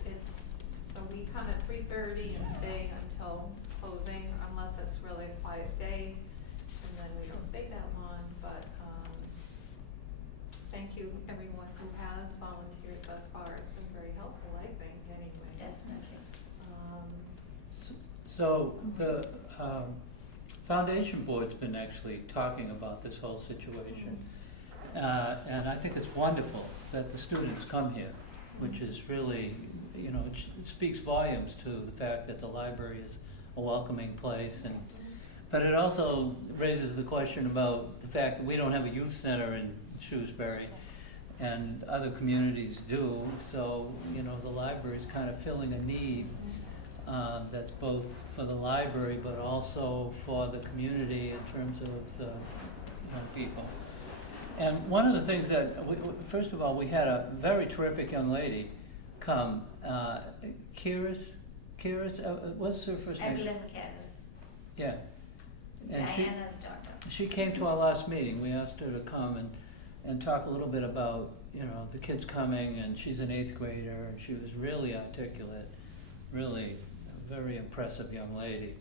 so we come at 3:30 and stay until closing unless it's really a quiet day, and then we don't stay that long, but, thank you everyone who has volunteered thus far, it's been very helpful, I think, anyway. Definitely. So the foundation board's been actually talking about this whole situation. And I think it's wonderful that the students come here, which is really, you know, it speaks volumes to the fact that the library is a welcoming place. But it also raises the question about the fact that we don't have a youth center in Shrewsbury, and other communities do. So, you know, the library is kind of filling a need that's both for the library but also for the community in terms of the young people. And one of the things that, first of all, we had a very terrific young lady come, Kiris, what's her first name? Evelyn Karras, Yeah. And Diana's daughter. she came to our last meeting. We asked her to come and talk a little bit about, you know, the kids coming, and she's an 8th grader, and she was really articulate, really a very impressive young lady.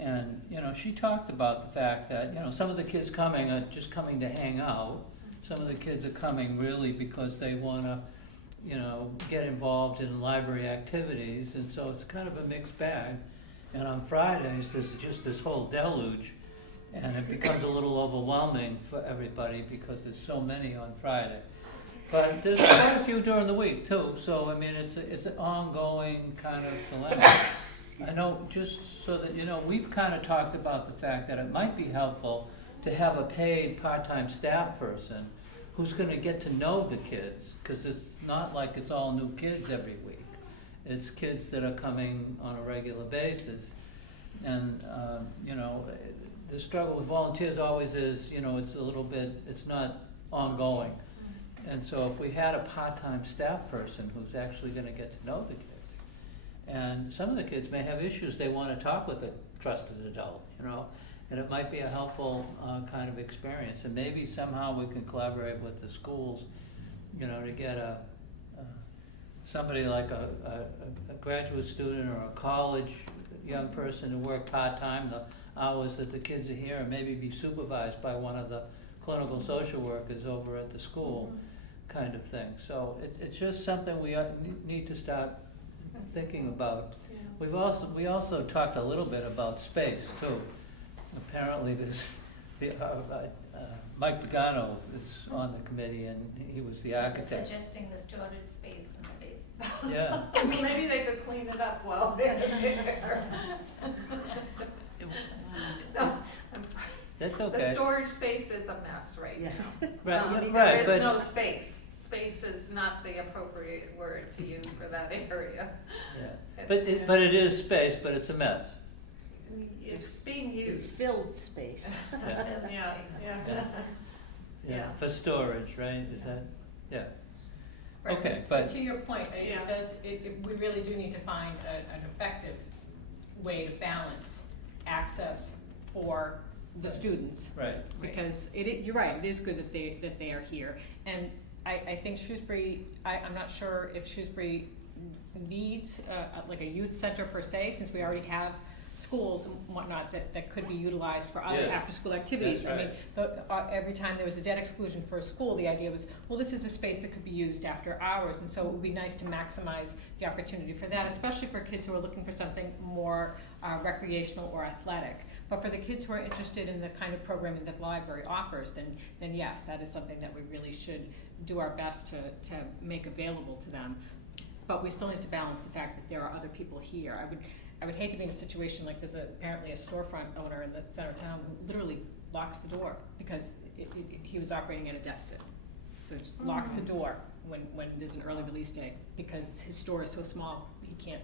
And, you know, she talked about the fact that, you know, some of the kids coming are just coming to hang out. Some of the kids are coming really because they wanna, you know, get involved in library activities, and so it's kind of a mixed bag. And on Fridays, there's just this whole deluge, and it becomes a little overwhelming for everybody because there's so many on Friday. But there's quite a few during the week too, so I mean, it's an ongoing kind of dilemma. I know, just so that you know, we've kind of talked about the fact that it might be helpful to have a paid part-time staff person who's gonna get to know the kids, because it's not like it's all new kids every week. It's kids that are coming on a regular basis. And, you know, the struggle with volunteers always is, you know, it's a little bit, it's not ongoing. And so if we had a part-time staff person who's actually gonna get to know the kids, and some of the kids may have issues, they wanna talk with a trusted adult, you know, and it might be a helpful kind of experience. And maybe somehow we can collaborate with the schools, you know, to get somebody like a graduate student or a college young person to work part-time the hours that the kids are here, and maybe be supervised by one of the clinical social workers over at the school. kind of thing. So it's just something we need to start thinking about. Yeah. We also talked a little bit about space too. Apparently Mike Pagano is on the committee and he was the architect. Suggesting the storage space in the basement. Yeah. Well, maybe they could clean it up while they're there. No, I'm sorry. That's The okay. storage space is a mess right Yeah. now. Right, There but is no space. Space is not the appropriate word to use for that area. yeah. It's- But it is space, but it's a mess. It's being used. It's filled space. It's Yeah. filled Yeah, space. yeah. Yeah, Yeah. for storage, right? Is that, yeah. Right, Okay, but but to your point, Yeah. we really do need to find an effective way to balance access for the students. right. Because you're right, it is good that they are here. And I think Shrewsbury, I'm not sure if Shrewsbury needs like a youth center per se, since we already have schools and whatnot that could be utilized for other Yes. after-school activities. That's I mean, every time there was a debt exclusion for a school, the idea was, well, this is a space that could be used after hours, and so it would be nice to maximize the opportunity for that, especially for kids who are looking for something more recreational or athletic. But for the kids who are interested in the kind of programming that the library offers, then yes, that is something that we really should do our best to make available to them. But we still need to balance the fact that there are other people here. I would hate to be in a situation like there's apparently a storefront owner in the center of town who literally locks the door because he was operating at a deficit. So he just locks the door when there's an early release day because his store is so small he can't.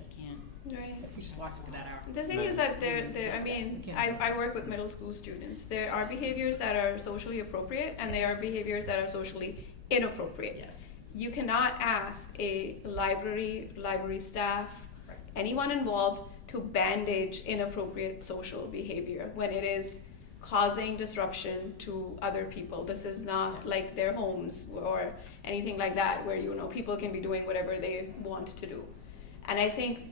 Right. So he just locks it for that hour. The thing is that I work with middle school students. There are behaviors that are socially appropriate and there are behaviors that are socially inappropriate. Yes. You cannot ask a library staff, Right. anyone involved, to bandage inappropriate social behavior when it is causing disruption to other people. This is not like their homes or anything like that where people can be doing whatever they want to do. And I think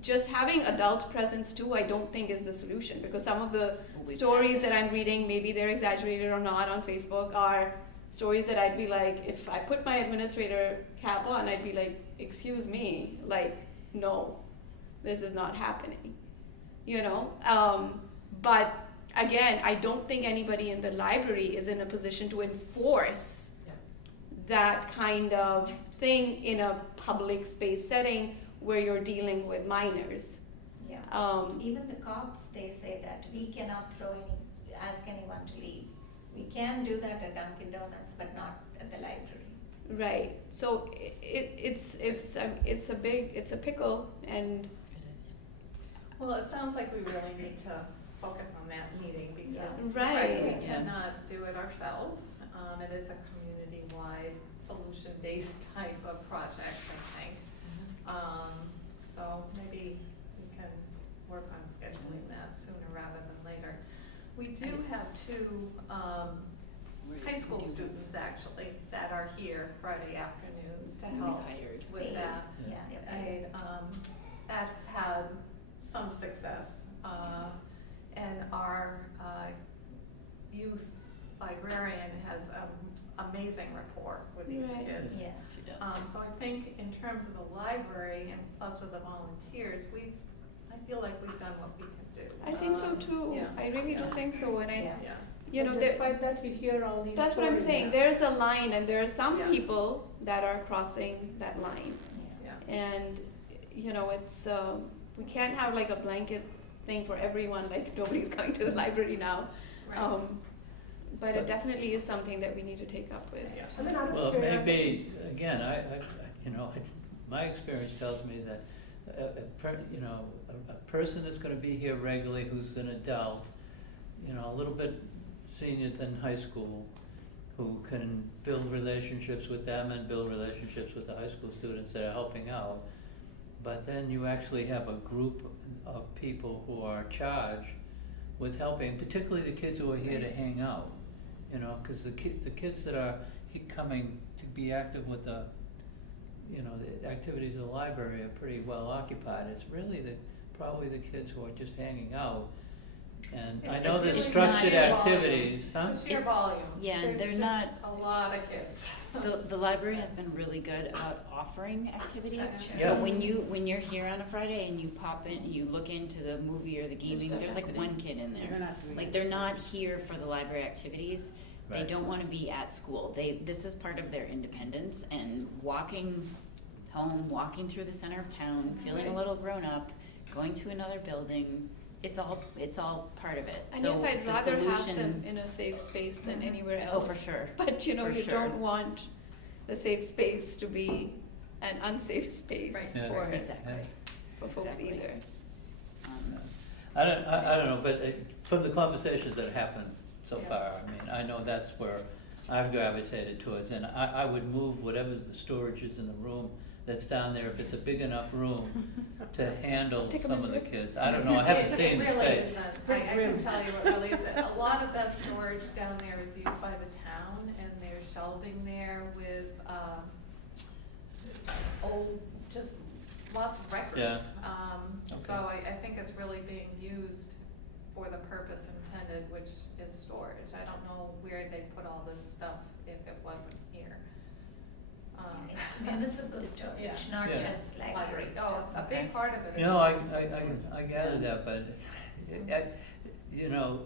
just having adult presence too, I don't think is the solution, because some of the stories that I'm reading, maybe they're exaggerated or not on Facebook, are stories that I'd be like, if I put my administrator cap on, I'd be like, excuse me, like, no, this is not happening, but again, I don't think anybody in the library is in a position to enforce that kind of thing in a public space setting where you're dealing with minors. Yeah. Even the cops, they say that we cannot ask anyone to leave. We can do that at Dunkin' Donuts, but not at the library. Right. So it's a pickle, and It is. Well, it sounds like we really need to focus on that meeting because Right. we cannot do it ourselves. It is a community-wide, solution-based type of project, I think. So maybe we can work on scheduling that sooner rather than later. We do have two high school students actually that are here Friday afternoons to help Hired. with that. Yeah. And that's had some success. And our youth librarian has amazing rapport with these Right. kids. Yes. So I think in terms of the library and plus with the volunteers, I feel like we've done what we can do. I think so too. Yeah. I really do think so. And Yeah. But despite that, you hear all these that's what I'm stories. saying. There's a line, and there are some Yeah. people that are crossing that line. Yeah. And it's we can't have like a blanket thing for everyone, like nobody's coming to the library now. Right. But it definitely is something that we need to take up with. Yeah. I mean, out of Well, curiosity- maybe, again, my experience tells me that, a person that's gonna be here regularly who's an adult, a little bit senior than high school, who can build relationships with them and build relationships with the high school students that are helping out. But then you actually have a group of people who are charged with helping, particularly the kids who are here to hang out. Because the kids that are coming to be active with the activities of the library are pretty well occupied. It's really probably the kids who are just hanging out And It's- I know it's that really structured sheer activities, huh? volume. It's a sheer It's- volume. yeah, and they're There's not- just a lot of kids. The library has been really good about offering activities, That's true. Yeah. but when you're here on a Friday and you pop in, you look into the movie or the gaming, stuff there's like happening. one kid in They're there. not doing Like, it. they're not here for the library activities. They Right. don't wanna be at school. This is part of their independence, and walking home, walking through the center of town, feeling a Right. little grown up, going to another building, it's all part of it. And So yes, I'd the rather have solution- them in a safe space than anywhere Oh, else. for sure. But you know, For you sure. don't want the safe space to be an unsafe space Right. Yeah. for Exactly. for folks Exactly. either. I don't know, but from the conversations that happened so Yeah. far, I mean, I know that's where I've gravitated towards, and I would move whatever's the storage is in the room that's down there, if it's a big enough room to handle Stick 'em some in of the brick. kids. I don't know, I haven't seen the It really space. isn't. I can tell you it really isn't. A lot of that storage down there is used by the town, and there's shelving there with, old, just lots of records. Yeah. So Okay. I think it's really being used for the purpose intended, which is storage. I don't know where they put all this stuff if it wasn't here. It's municipal It's- storage, yeah. not Yeah. just library Library, stuff. oh, a big part of it is. You know, I municipal storage. gather that, but, you know,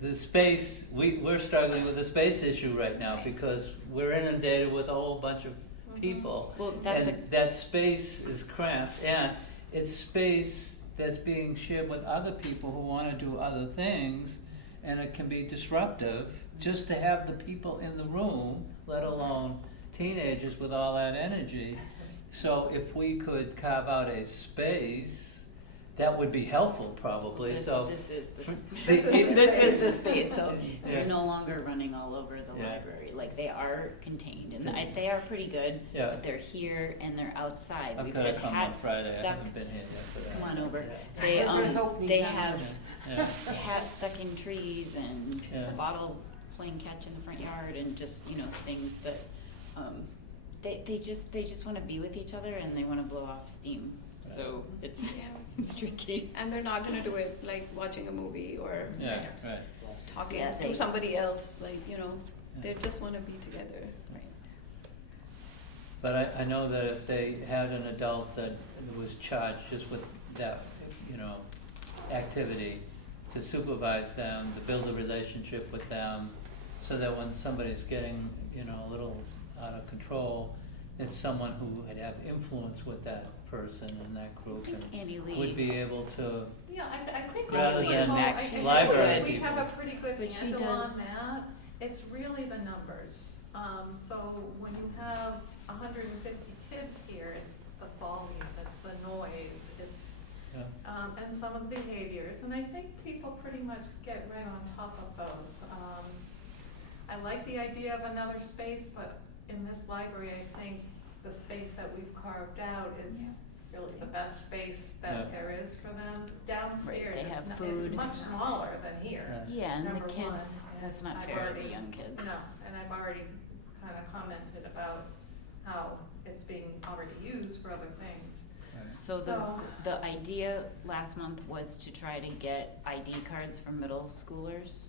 the space, we're struggling with the space issue right now Right. because we're inundated with a whole bunch of Mhm. people. Well, that's And that space is cramped, and it's space that's being shared with other people who wanna do other things, and it can be disruptive just to have the people in the room, let alone teenagers with all that energy. So if we could carve out a space, that would be helpful probably, This, so. this is the This is the this is the space. space. So Yeah. they're no longer running all over the Yeah. library. Like, they are contained, and Yeah. they are pretty good. Yeah. But they're here and they're outside. I've We've gotta had come on hats Friday, I stuck. haven't been here yet for that. Come on over. Yeah. They There's openings they on have Yeah. hats stuck in trees and Yeah. a bottle playing catch in the front yard, and just, you know, things that they just want to be with each other, and they want to blow off steam. So it's Yeah. it's tricky. And they're not gonna do it like watching a movie or Yeah, right, talking Yeah, to they- somebody else, like, you know, they Yeah. just wanna be together. Right. But I know that if they had an adult that was charged just with that, you know, activity, to supervise them, to build a relationship with them, so that when somebody's getting, you know, a little out of control, it's someone who would have influence with that person in that I group think and Annie Lee. would be able to, Yeah, I think Rather honestly, than so I library think we people. have a pretty good But she handle on does- that. It's really the numbers. So when you have 150 kids here, it's the volume, it's the noise, it's, yeah, and some of the behaviors. And I think people pretty much get right on top of those. I like the idea of another space, but in this library, I think the space that we've carved out is really the best space Yeah. that there is for them. Downstairs, they it's have it's food. much smaller than here. Yeah. Yeah, and the Number one, kids. That's and not I've fair to already- the young kids. No, and I've already kind of commented about how it's being already used for other things. So So- the idea last month was to try to get ID cards for middle schoolers,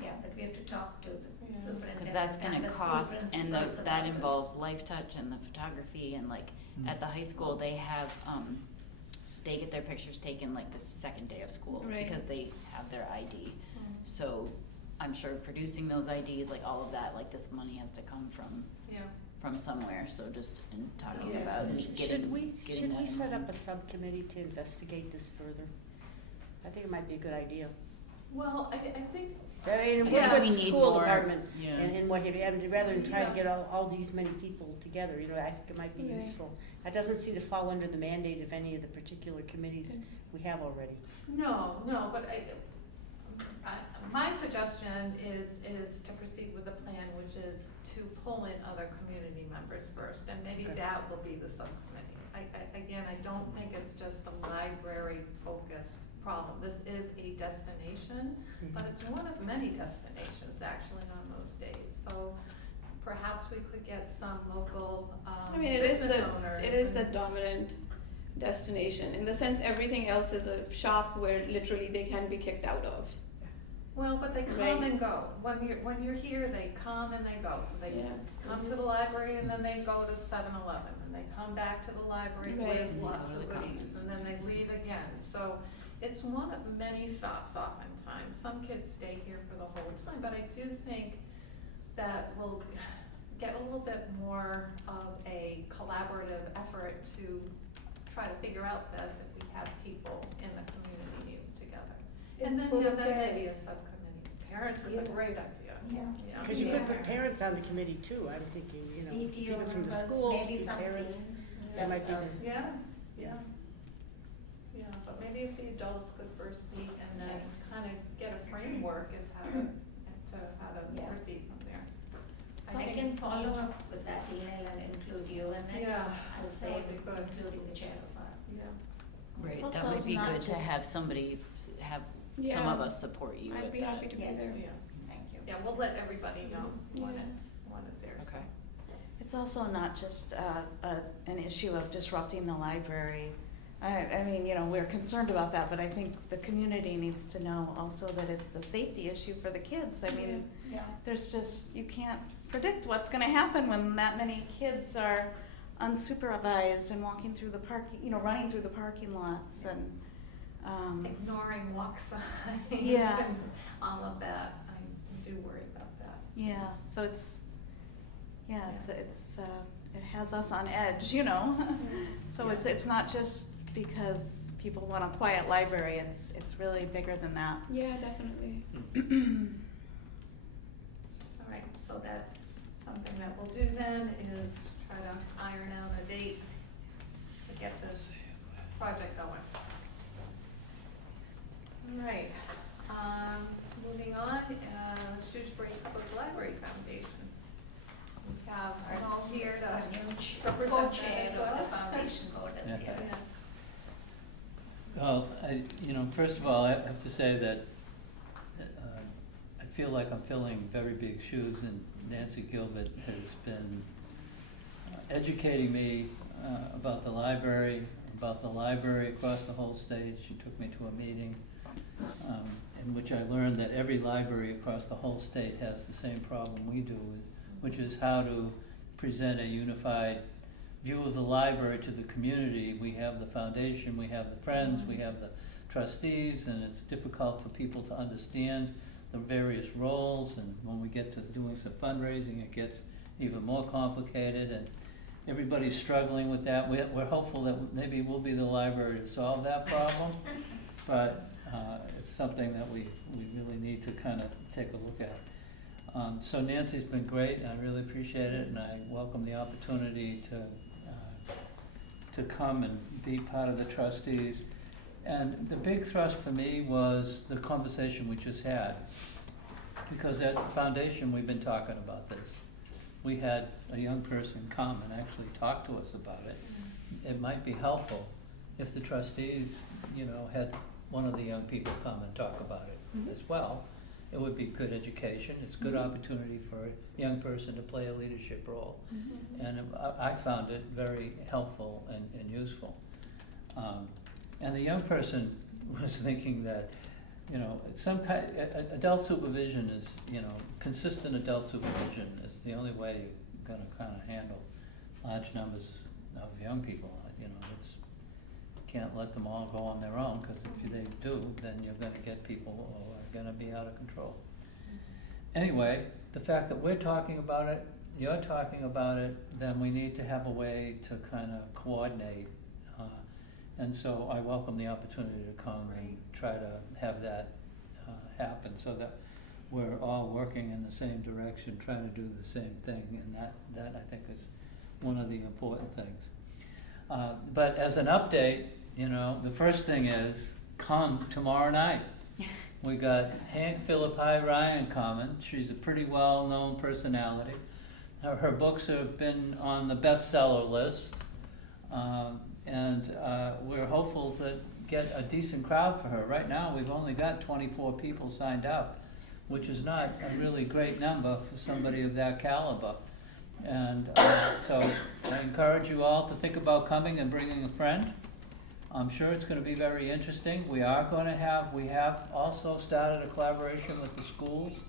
Yeah, but we have to talk to the Yeah. superintendent. because that's and gonna the school cost, and principals that about it. involves Life Touch and the photography, and like Mm. at the high school, they have they get their pictures taken like the second day of school Right. because they have their ID. So I'm sure producing those IDs, like all of that, like this money has to come from Yeah. somewhere. So just in talking Yeah. about getting Should we that set up involved. a subcommittee to investigate this further? I think it might be a good idea. Well, I think, I mean, Yeah. work We with the need school more- department yeah. and what have you, I mean, rather than try to Yeah. get all these many people together, you know, I think it might be Right. useful. It doesn't seem to fall under the mandate of any of the particular committees we have already. no, but my suggestion is to proceed with the plan, which is to pull in other community members first, and maybe Okay. that will be the subcommittee. Again, I don't think it's just a library-focused problem. This is a destination, but it's one of many destinations actually on those days. So perhaps we could get some local I mean, it is business owners. it is the and- dominant destination. In the sense, everything else is a shop where literally they can be kicked out of. Well, but they come Right. and go. When you're here, they come and they go. So they Yeah. come to the library and then they go to 7-Eleven and they come back to the library with Right. lots Go to of the goodies and then they leave again. So it's one of many stops oftentimes. Some kids stay here for the whole time, but I do think that we'll get a little bit more of a collaborative effort to try to figure out this if we have people in the community meeting together. And then, Including there may be a parents. subcommittee. Parents is a Yeah. great idea. Yeah. Cause you Yeah. could put parents on the committee too, I'm thinking, you know, PTO people from the members, school, maybe some parents. teens That might be themselves. Yeah, yeah. Yeah, but maybe if the adults could first speak and then Right. kind of get a framework as how to Yeah. proceed from there. I can follow up with that email and include you in it. Yeah, I'll say, that would be good. including the chair of our. Yeah. Right, It's that also would be not good to just- have somebody, have some Yeah. of us support you with I'd that. be happy to be Yes. there. Yeah. Thank you. Yeah, we'll let everybody know when Yeah. it's there. so. Okay. It's also not just an issue of disrupting the library. I mean, you know, we're concerned about that, but I think the community needs to know also that it's a safety issue for the kids. I mean, Yeah. there's just, you can't predict what's gonna happen when that many kids are unsupervised and walking through the parking, you know, running through the parking lots and, Ignoring walk signs Yeah. and all of that. I do worry about that. yeah, so it's, it has us on edge, you know? So Yeah. it's not just because people want a quiet library, it's really bigger than that. Yeah, definitely. All right, so that's something that we'll do then, is try to iron out a date to get this project going. All right, moving on, Shrewsbury Public Library Foundation. We have all here Our to new represent that co-chair as of well. the foundation board is Yeah. here. Well, first of all, I have to say that I feel like I'm filling very big shoes, and Nancy Gilbert has been educating me about the library across the whole state. She took me to a meeting in which I learned that every library across the whole state has the same problem we do, which is how to present a unified view of the library to the community. We have the foundation, we have the friends, we have the trustees, and it's difficult for people to understand the various roles, and when we get to doing some fundraising, it gets even more complicated, and everybody's struggling with that. We're hopeful that maybe we'll be the library to solve that problem, but it's something that we really need to kind of take a look at. So Nancy's been great, and I really appreciate it, and I welcome the opportunity to come and be part of the trustees. And the big thrust for me was the conversation we just had, because at the foundation, we've been talking about this. We had a young person come and actually talk to us about it. It might be helpful if the trustees, had one of the young people come and talk about it as well. It would be good education, it's good opportunity for a young person to play a leadership role. And I found it very helpful and useful. And the young person was thinking that, some kind, adult supervision is, consistent adult supervision is the only way you're gonna kind of handle large numbers of young people. Can't let them all go on their own, because if they do, then you're gonna get people who are gonna be out of control. Anyway, the fact that we're talking about it, you're talking about it, then we need to have a way to kind of coordinate. And so I welcome the opportunity to come and try to have that happen, so that we're all working in the same direction, trying to do the same thing, and that I think is one of the important things. But as an update, the first thing is, come tomorrow night. We got Hank Philippi Ryan coming. She's a pretty well-known personality. Her books have been on the bestseller list. And we're hopeful to get a decent crowd for her. Right now, we've only got 24 people signed up, which is not a really great number for somebody of that caliber. And so I encourage you all to think about coming and bringing a friend. I'm sure it's gonna be very interesting. We have also started a collaboration with the schools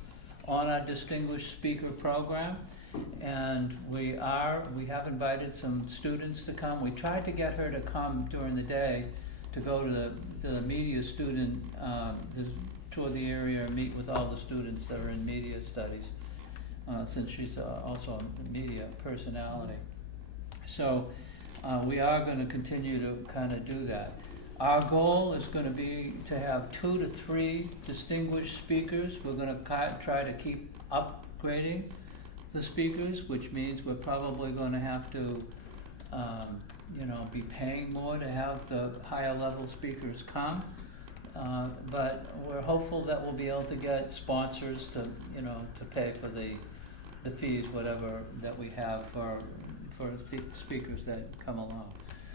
on our Distinguished Speaker Program. And we have invited some students to come. We tried to get her to come during the day to go to the media student, tour the area and meet with all the students that are in media studies, since she's also a media personality. So we are gonna continue to kind of do that. Our goal is gonna be to have 2 to 3 distinguished speakers. We're gonna try to keep upgrading the speakers, which means we're probably gonna have to, be paying more to have the higher level speakers come. But we're hopeful that we'll be able to get sponsors to pay for the fees, whatever that we have for speakers that come along.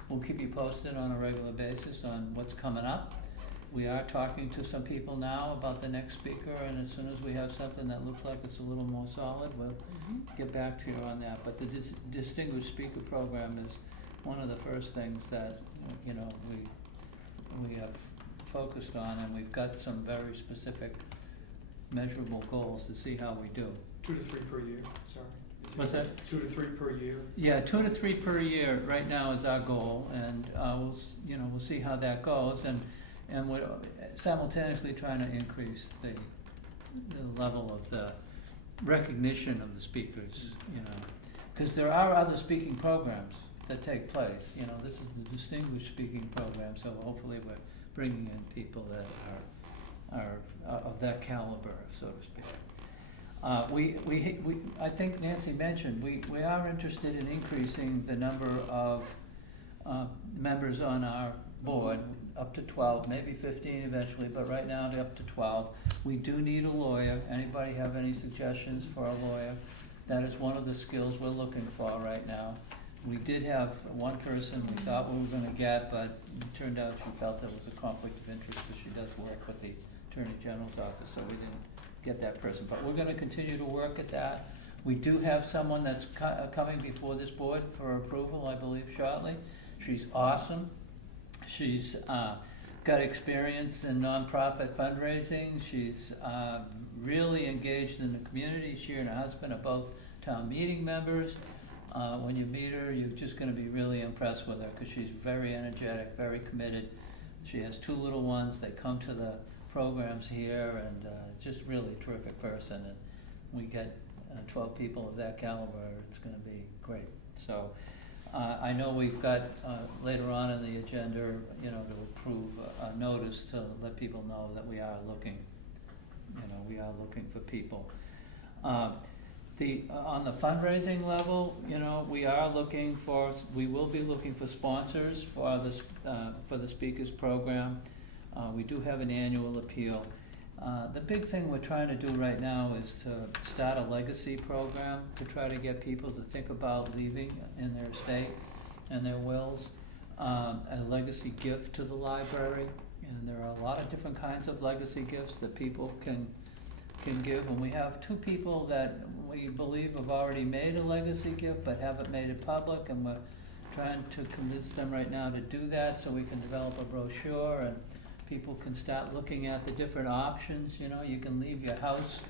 We'll keep you posted on a regular basis on what's coming up. We are talking to some people now about the next speaker, and as soon as we have something that looks like it's a little more solid, we'll get back to you on that. But the Distinguished Speaker Program is one of the first things that, we have focused on, and we've got some very specific measurable goals to see how we do. 2 to 3 per year, sorry. What's that? 2 to 3 per year? Yeah, 2 to 3 per year right now is our goal, and we'll see how that goes, and we're simultaneously trying to increase the level of the recognition of the speakers, because there are other speaking programs that take place. This is the Distinguished Speaking Program, so hopefully we're bringing in people that are of that caliber, so to speak. I think Nancy mentioned, we are interested in increasing the number of members on our board, up to 12, maybe 15 eventually, but right now up to 12. We do need a lawyer. Anybody have any suggestions for a lawyer? That is one of the skills we're looking for right now. We did have one person we thought we were gonna get, but it turned out she felt there was a conflict of interest because she does work with the Attorney General's office, so we didn't get that person. But we're gonna continue to work at that. We do have someone that's coming before this board for approval, I believe, shortly. She's awesome. She's got experience in nonprofit fundraising. She's really engaged in the community. She and her husband are both town meeting members. When you meet her, you're just going to be really impressed with her because she's very energetic, very committed. She has 2 little ones. They come to the programs here, and just really terrific person. And we get 12 people of that caliber. It's going to be great. So I know we've got later on in the agenda, to approve a notice to let people know that we are looking. We are looking for people. On the fundraising level, we will be looking for sponsors for the speakers program. We do have an annual appeal. The big thing we're trying to do right now is to start a legacy program to try to get people to think about leaving in their estate and their wills, a legacy gift to the library. And there are a lot of different kinds of legacy gifts that people can give. And we have 2 people that we believe have already made a legacy gift but haven't made it public, and we're trying to convince them right now to do that so we can develop a brochure and people can start looking at the different options. You can leave your house,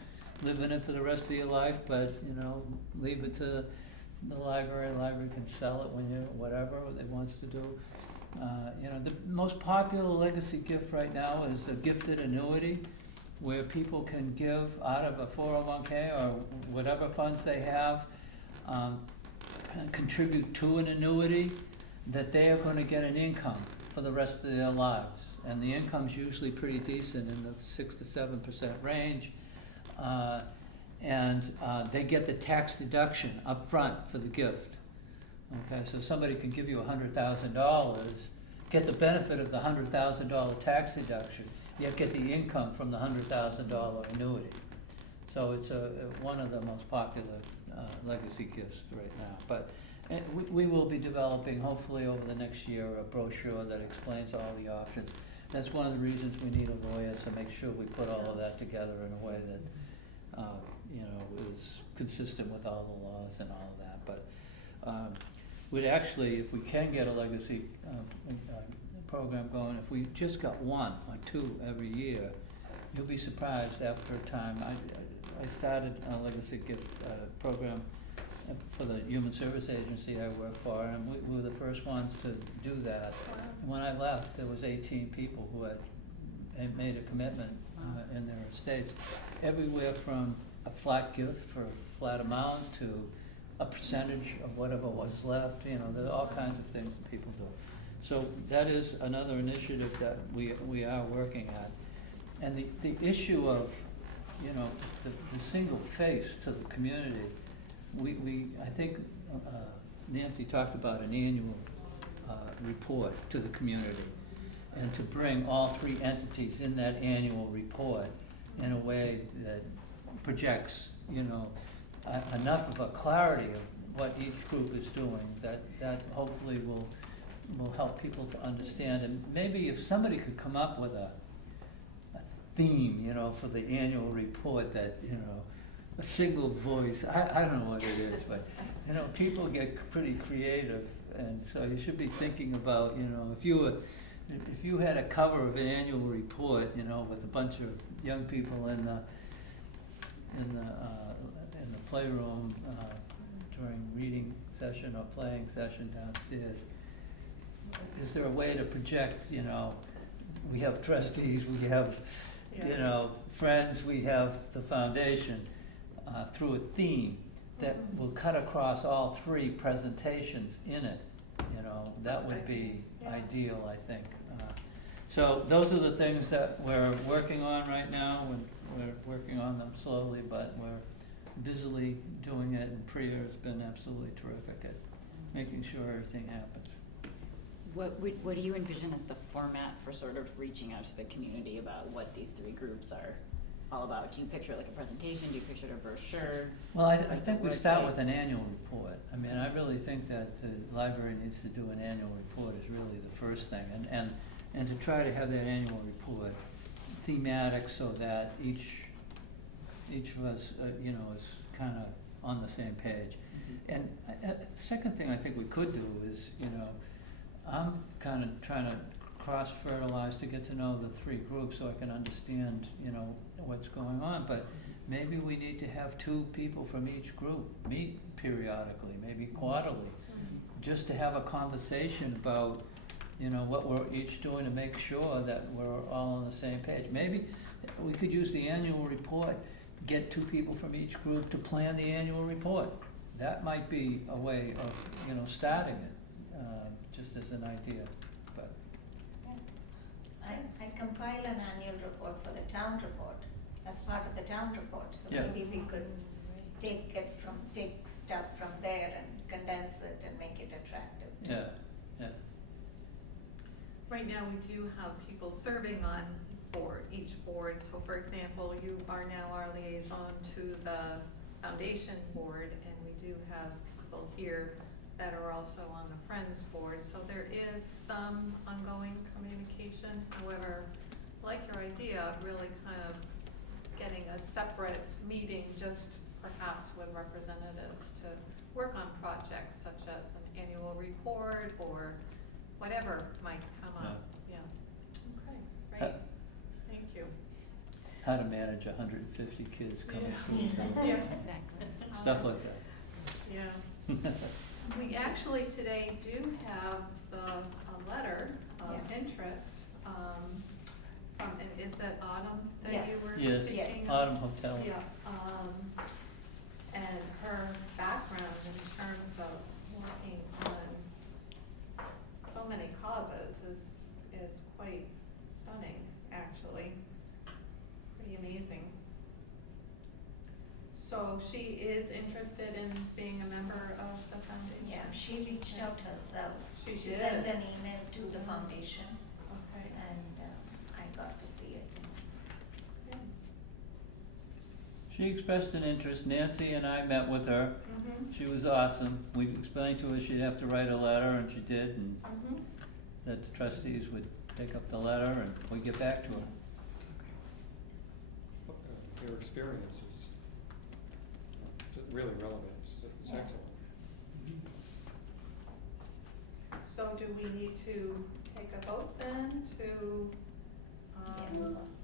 live in it for the rest of your life, but leave it to the library. The library can sell it whatever it wants to do. The most popular legacy gift right now is a gifted annuity, where people can give out of a 401k or whatever funds they have, and contribute to an annuity that they are going to get an income for the rest of their lives. And the income's usually pretty decent, in the 6 to 7% range. And they get the tax deduction up front for the gift. Okay, so somebody can give you $100,000, get the benefit of the $100,000 tax deduction, yet get the income from the $100,000 annuity. So it's one of the most popular legacy gifts right now. But we will be developing, hopefully over the next year, a brochure that explains all the options. That's one of the reasons we need a lawyer, to make sure we put all of that together in a way that is consistent with all the laws and all of that. But we'd actually, if we can get a legacy program going, if we just got one or two every year, you'll be surprised after a time. I started a legacy gift program for the Human Service Agency I work for, and we were the first ones to do that. And when I left, there was 18 people who had made a commitment in their estates, everywhere from a flat gift for a flat amount to a percentage of whatever was left. You know, there are all kinds of things that people do. So that is another initiative that we are working at. And the issue of, you know, the single face to the community, I think Nancy talked about an annual report to the community, and to bring all three entities in that annual report in a way that projects, you know, enough of a clarity of what each group is doing, that hopefully will help people to understand. And maybe if somebody could come up with a theme, you know, for the annual report, that, you know, a single voice, I don't know what it is, but, you know, people get pretty creative, and so you should be thinking about, you know, if you had a cover of an annual report, you know, with a bunch of young people in the playroom during reading session or playing session downstairs, is there a way to project, you know, we have trustees, we have, you know, friends, we have the foundation, through a theme that will cut across all three presentations in it, you know, that would be ideal, I think. So those are the things that we're working on right now. We're working on them slowly, but we're busily doing it, and Priya has been absolutely terrific at making sure everything happens. What do you envision as the format for sort of reaching out to the community about what these three groups are all about? Do you picture like a presentation? Do you picture a brochure? Well, I Like think the we start website? with an annual report. I mean, I really think that the library needs to do an annual report is really the first thing, and to try to have that annual report thematic so that each of us, you know, is kind of on the same page. And the second thing I think we could do is, you know, I'm kind of trying to cross-fertilize to get to know the three groups so I can understand, you know, what's going on. But maybe we need to have 2 people from each group meet periodically, maybe quarterly, just to have a conversation about, you know, what we're each doing to make sure that we're all on the same page. Maybe we could use the annual report, get 2 people from each group to plan the annual report. That might be a way of, you know, starting it, just as an idea, but. I compile an annual report for the town report, as part of the town report, so Yeah. maybe we could take stuff from there and condense it and make it attractive. Yeah. Right now, we do have people serving on each board. So for example, you are now our liaison to the foundation board, and we do have people here that are also on the Friends board. So there is some ongoing communication. However, I like your idea of really kind of getting a separate meeting, just perhaps with representatives to work on projects such as an annual report or whatever might come up. Yeah. Okay, great. Thank you. How to manage 150 kids coming through town. Yeah. Exactly. Stuff like that. Yeah. We actually today do have a letter of interest, from, and is that Autumn that Yeah. you were Yes. speaking of? Autumn Hotel. Yeah, and her background in terms of working on so many causes is quite stunning, actually. Pretty amazing. So she is interested in being a member of the foundation? Yeah, she reached out herself. She She did. sent an email to the foundation, Okay. and I got to see it. Good. She expressed an interest. Nancy and I met with her. Mhm. She was awesome. We explained to her she'd have to write a letter, and she did, and Mhm. that the trustees would take up the letter and we'd get back to her. Their experience is really relevant. It's Yeah. excellent. So do we need to take a vote then to, Yes.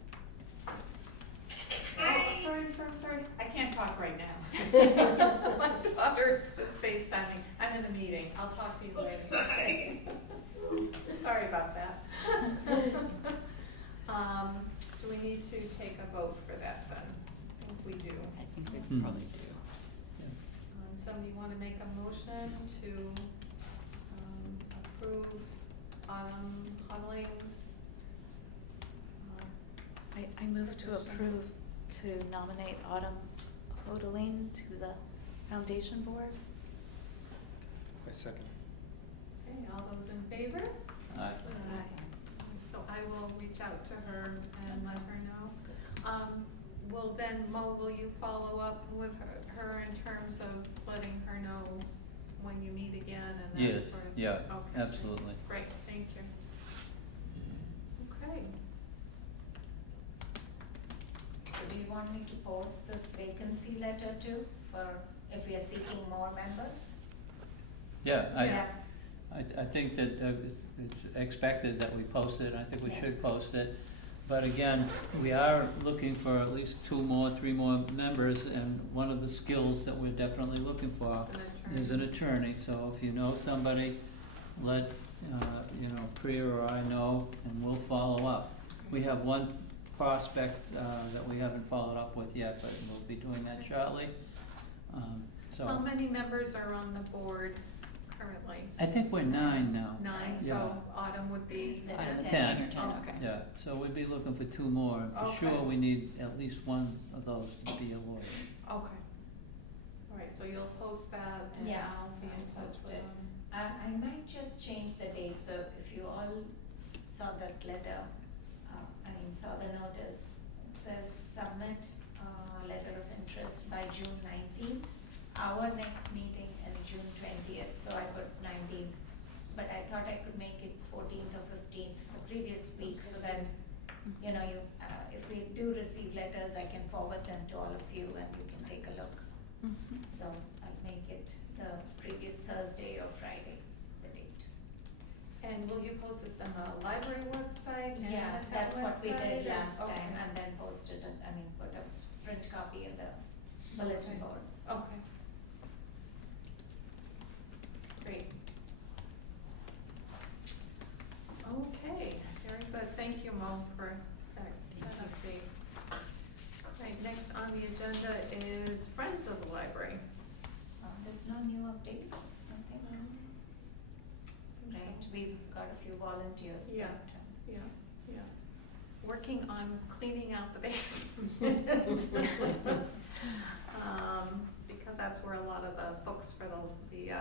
I'm sorry, I can't talk right now. My daughter's just FaceTiming, I'm in the meeting, I'll talk to you later. Sorry about that. Do we need to take a vote for that then? I think we do. I think we Hmm. probably do. Somebody wanna make a motion to, approve Autumn Huddling's, I move to approve to nominate Autumn Hodeling to the foundation board. My second. okay, all those in favor? Aye. So I will reach out to her and let her know. Will then, Mo, will you follow up with her in terms of letting her know when you meet again and that Yes, sort of? yeah, Okay. absolutely. Great, thank you. Okay. So do you want me to post this vacancy letter too, for if we are seeking more members? Yeah, Yeah. I think that it's expected that we post it, I think we Yeah. should post it. But again, we are looking for at least 2 more, 3 more members, and one of the skills that we're definitely looking for is an attorney. So if you know somebody, let, Priya or I know, and we'll follow up. We have one prospect that we haven't followed up with yet, but we'll be doing that shortly. How So, many members are on the board currently? I think we're 9 now. 9, Yeah. so Autumn would be The Item 10. 10, you're 10, Oh. okay. Yeah, so we'd be looking for 2 more, and for Okay. sure we need at least one of those to be a lawyer. Okay. All right, so you'll post that and Yeah, I'll be in I'll touch post with it. them. I might just change the date, so if you all saw that letter, saw the notice, it says submit, letter of interest by June 19th. Our next meeting is June 20th, so I put 19th, but I thought I could make it 14th or 15th, the previous week, so that, if we do receive letters, I can forward them to all of you and you can take a look. Mhm. So I'll make it the previous Thursday or Friday, the date. And will you post this on the library website and Yeah, the town that's what we website, did or- last okay. time, and then posted it, put a print copy in the bulletin Okay. board. Okay. Great. Okay, very good. Thank you, Mo, for that update. Right, next on the agenda is Friends of the Library. There's no new updates, nothing, right, we've got a few volunteers Yeah. that, Yeah. Working on cleaning out the basement. Because that's where a lot of the books for the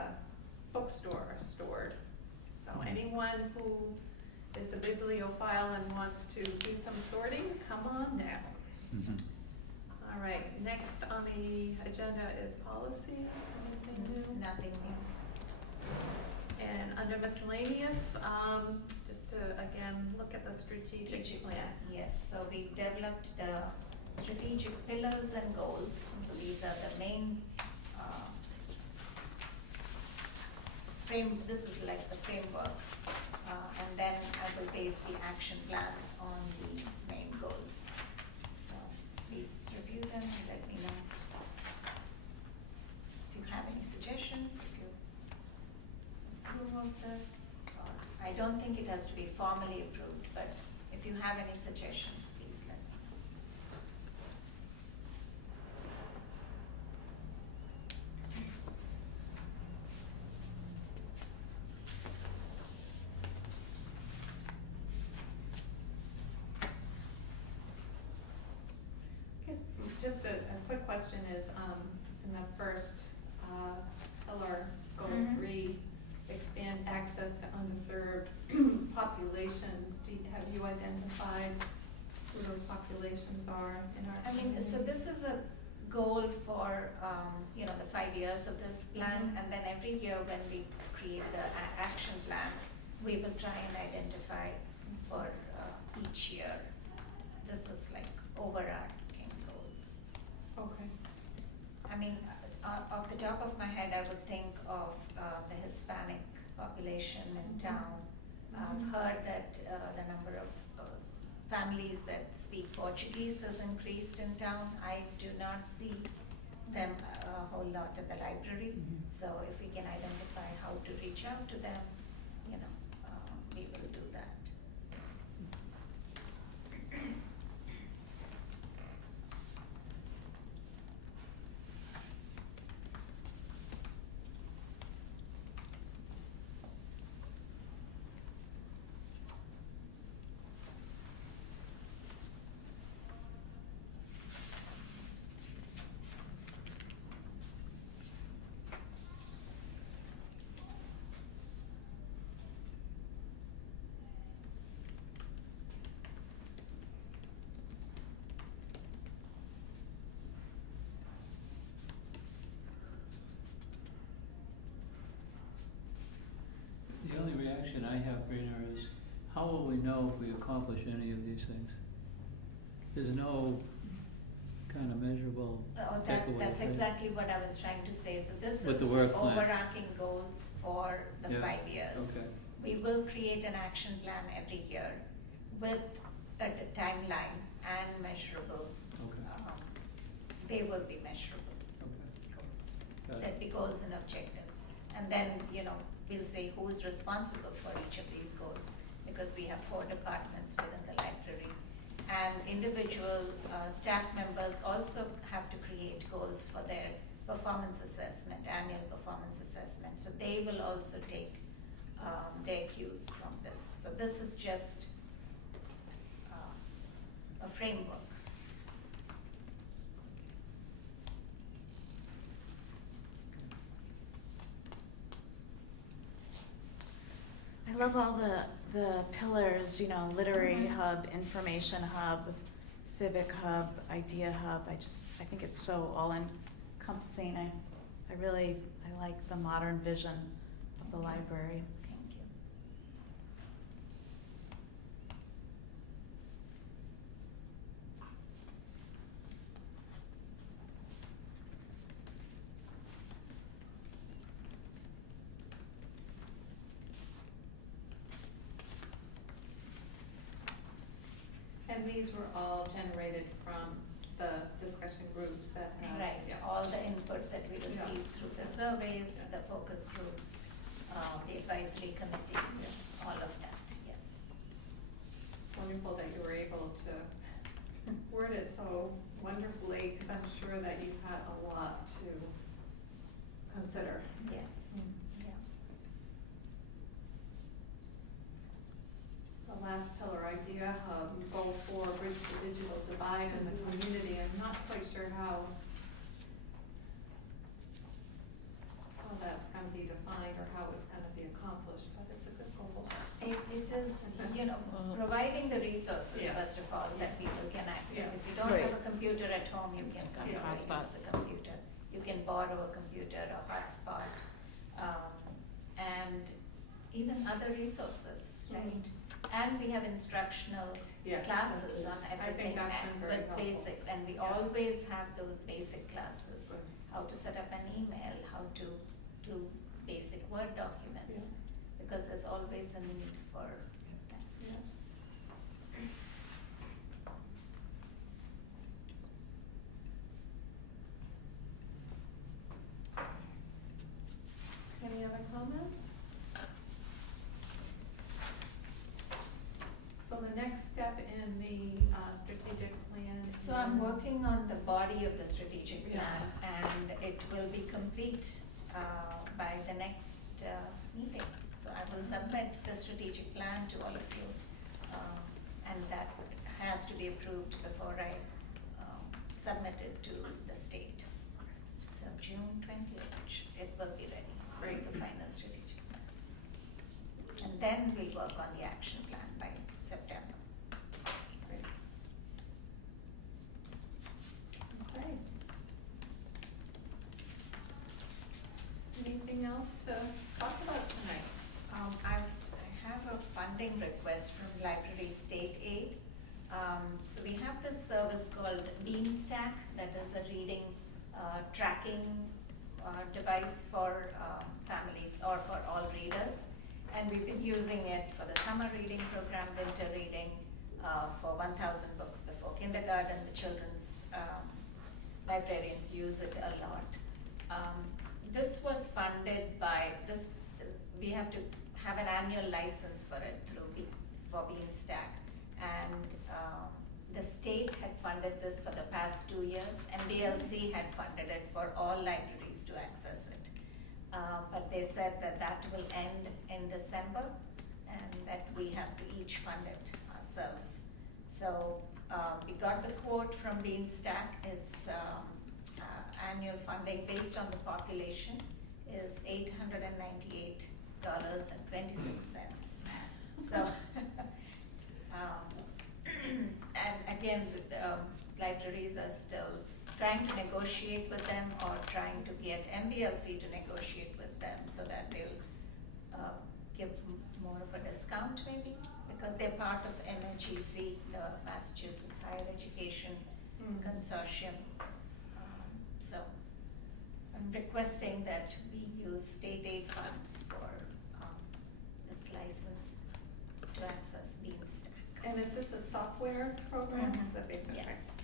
bookstore are stored. So anyone who is a bibliophile and wants to do some sorting, come on down. Mhm. All right, next on the agenda is policies, anything new? nothing new. And under miscellaneous, just to, again, look at the strategic plan. Yes, so we developed the strategic pillars and goals, so these are the main, this is like the framework. And then I will base the action plans on these main goals. So please review them and let me know if you have any suggestions, if you approve of this, or I don't think it has to be formally approved, but if you have any suggestions, please let me know. Guess just a quick question is, in the first, pillar, goal Mhm. 3, expand access to underserved populations, have you identified who those populations are in our community? So this is a goal for, the 5 years of this plan, Mhm. and then every year when we create the action plan, we will try and identify for, each year. This is like overarching goals. Okay. Off the top of my head, I would think of, the Hispanic population in Mhm. town, I've heard that the number of families that speak Portuguese has increased in town. I do not see them a whole lot at the library. So if we can identify how to reach out to them, we will do that. The only reaction I have, Rena, is how will we know if we accomplish any of these things? There's no kind of measurable takeaway. That's right? exactly what I was trying to say. So this With the is work plan. overarching goals for the Yeah. 5 years. Okay. We will create an action plan every year with a timeline and measurable. Okay. They will be measurable Okay. goals. Got it. There'll be goals and objectives. And then, we'll say who is responsible for each of these goals, because we have 4 departments within the library. And individual staff members also have to create goals for their performance assessment, annual performance assessment. So they will also take their cues from this. So this is just a framework. I love all the pillars, literary hub, information hub, civic hub, idea hub. I think it's so all encompassing. I like the modern vision of the library. Thank you. And these were all generated from the discussion groups that have. Right, Yeah. all the input that we Yeah. received through the surveys, Yeah. the focus groups, the advisory committee, Yeah. all of that, yes. It's wonderful that you were able to word it so wonderfully, because I'm sure that you've had a lot to consider. Yes, yeah. The last pillar, idea hub, goal 4, bridge the digital divide in the community. I'm not quite sure how that's gonna be defined or how it's gonna be accomplished, but it's a good goal. It is, providing the resources, Yes. first of all, that people can access. Yeah. If you don't have a computer at home, you can come Yeah. and use Hotspots. the computer. You can borrow a computer or hotspot, and even other resources, right? And we have instructional Yes, classes on I think everything that's been and very with helpful. basic, and we Yeah. always have those basic classes. Good. How to set up an email, how to do basic Word documents, because there's always a need for that. Yeah. Any other comments? So the next step in the strategic plan is. So I'm working on the body of the strategic Yeah. plan, and it will be complete by the next meeting. So I will submit the strategic plan to all of you, and that has to be approved before I submit it to the state. So June 20th, it will be ready, Great. the final strategic plan. And then we'll work on the action plan by September. Great. Okay. Anything else to talk about tonight? I have a funding request from Library State Aid. So we have this service called Beanstack, that is a reading tracking device for families or for all readers. And we've been using it for the summer reading program, winter reading, for 1,000 books before kindergarten. The children's librarians use it a lot. This was funded by this. We have to have an annual license for it for Beanstack, and the state had funded this for the past 2 years, and DLC had funded it for all libraries to access it. But they said that will end in December, and that we have to each fund it ourselves. So we got the quote from Beanstack. Its annual funding based on the population is $898.26. So, and again, the libraries are still trying to negotiate with them, or trying to get MBLC to negotiate with them so that they'll give more of a discount maybe, because they're part of MHEC, the Massachusetts Higher Education Consortium. So I'm requesting that we use state aid funds for this license to access Beanstack. And is this a software program? Mhm. Is that based on? Yes.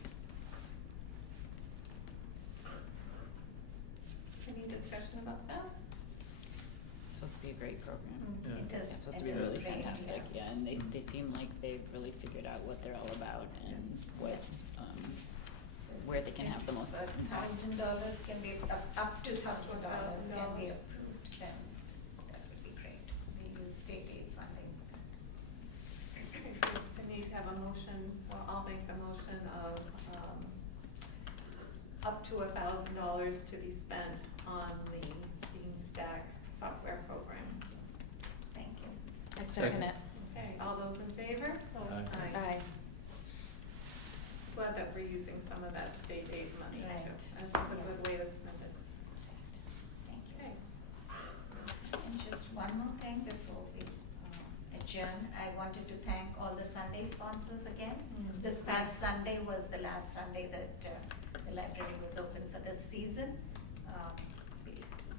Any discussion about that? It's supposed to be a great program. Yeah. It It's is, supposed it to be is really great, fantastic, yeah, and they seem like they've really figured out what they're all about and what, Yes. So where they can have the most impact. $1,000 can be, up to $1,000 can be approved, then that would be great. We use state aid funding. Okay, so we just need to have a motion, well, I'll make the motion of, up to $1,000 to be spent on the Beanstack software program. Thank you. I second it. Okay, all those in favor? Aye. Aye. Glad that we're using some of that state aid money too. Right. This is a good way to spend it. Thank you. Okay. And just one more thing before we adjourn, I wanted to thank all the Sunday sponsors again. This past Sunday was the last Sunday that the library was open for this season. We'll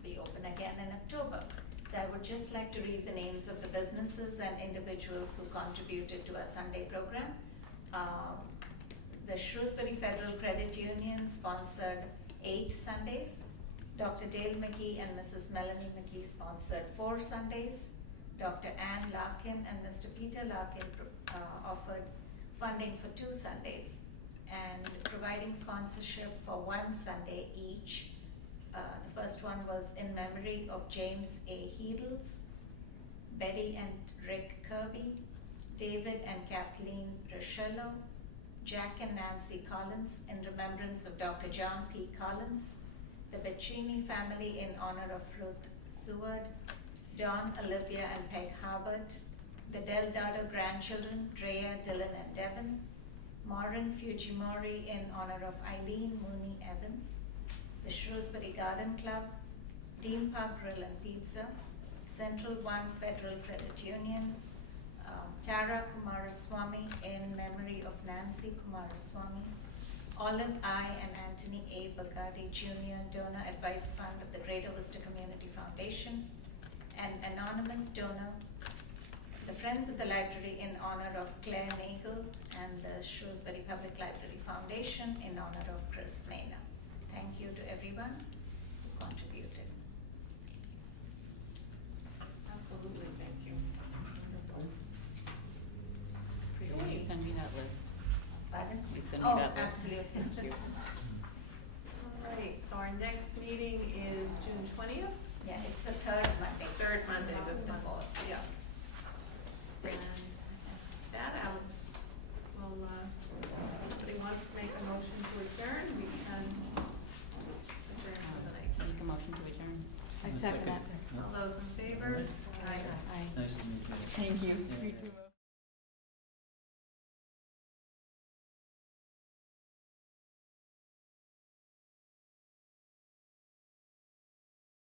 be open again in October. So I would just like to read the names of the businesses and individuals who contributed to our Sunday program. The Shrewsbury Federal Credit Union sponsored 8 Sundays. Dr. Dale McKee and Mrs. Melanie McKee sponsored 4 Sundays. Dr. Ann Larkin and Mr. Peter Larkin offered funding for 2 Sundays and providing sponsorship for 1 Sunday each. The first one was in memory of James A. Heedles, Betty and Rick Kirby, David and Kathleen Rochello, Jack and Nancy Collins in remembrance of Dr. John P. Collins, the Beccini family in honor of Ruth Seward, Don, Olivia, and Peg Harbert, the Del Dado grandchildren, Drea, Dylan, and Devon, Maureen Fujimori in honor of Eileen Mooney Evans, the Shrewsbury Garden Club, Dean Park Grill and Pizza, Central One Federal Credit Union, Tara Kumaraswamy in memory of Nancy Kumaraswamy, Olive I. and Anthony A. Bacardi Jr. Donor Advice Fund of the Greater Worcester Community Foundation, an anonymous donor, the Friends of the Library in honor of Claire Nagel, and the Shrewsbury Public Library Foundation in honor of Chris Maynard. Thank you to everyone who contributed. Absolutely, thank you. Will you send me that list? Pardon? Will you send me Oh, that list? absolutely. Thank you. All right, so our next meeting is June 20th? Yeah, it's the third Monday. Third Monday not this the month. fourth. Yeah. Great. And that out, well, if somebody wants to make a motion to adjourn, we can adjourn for the night. Make a motion to adjourn. I second it. All those in favor? Aye. Aye. Nice to meet you. Thank you. Yeah. You too.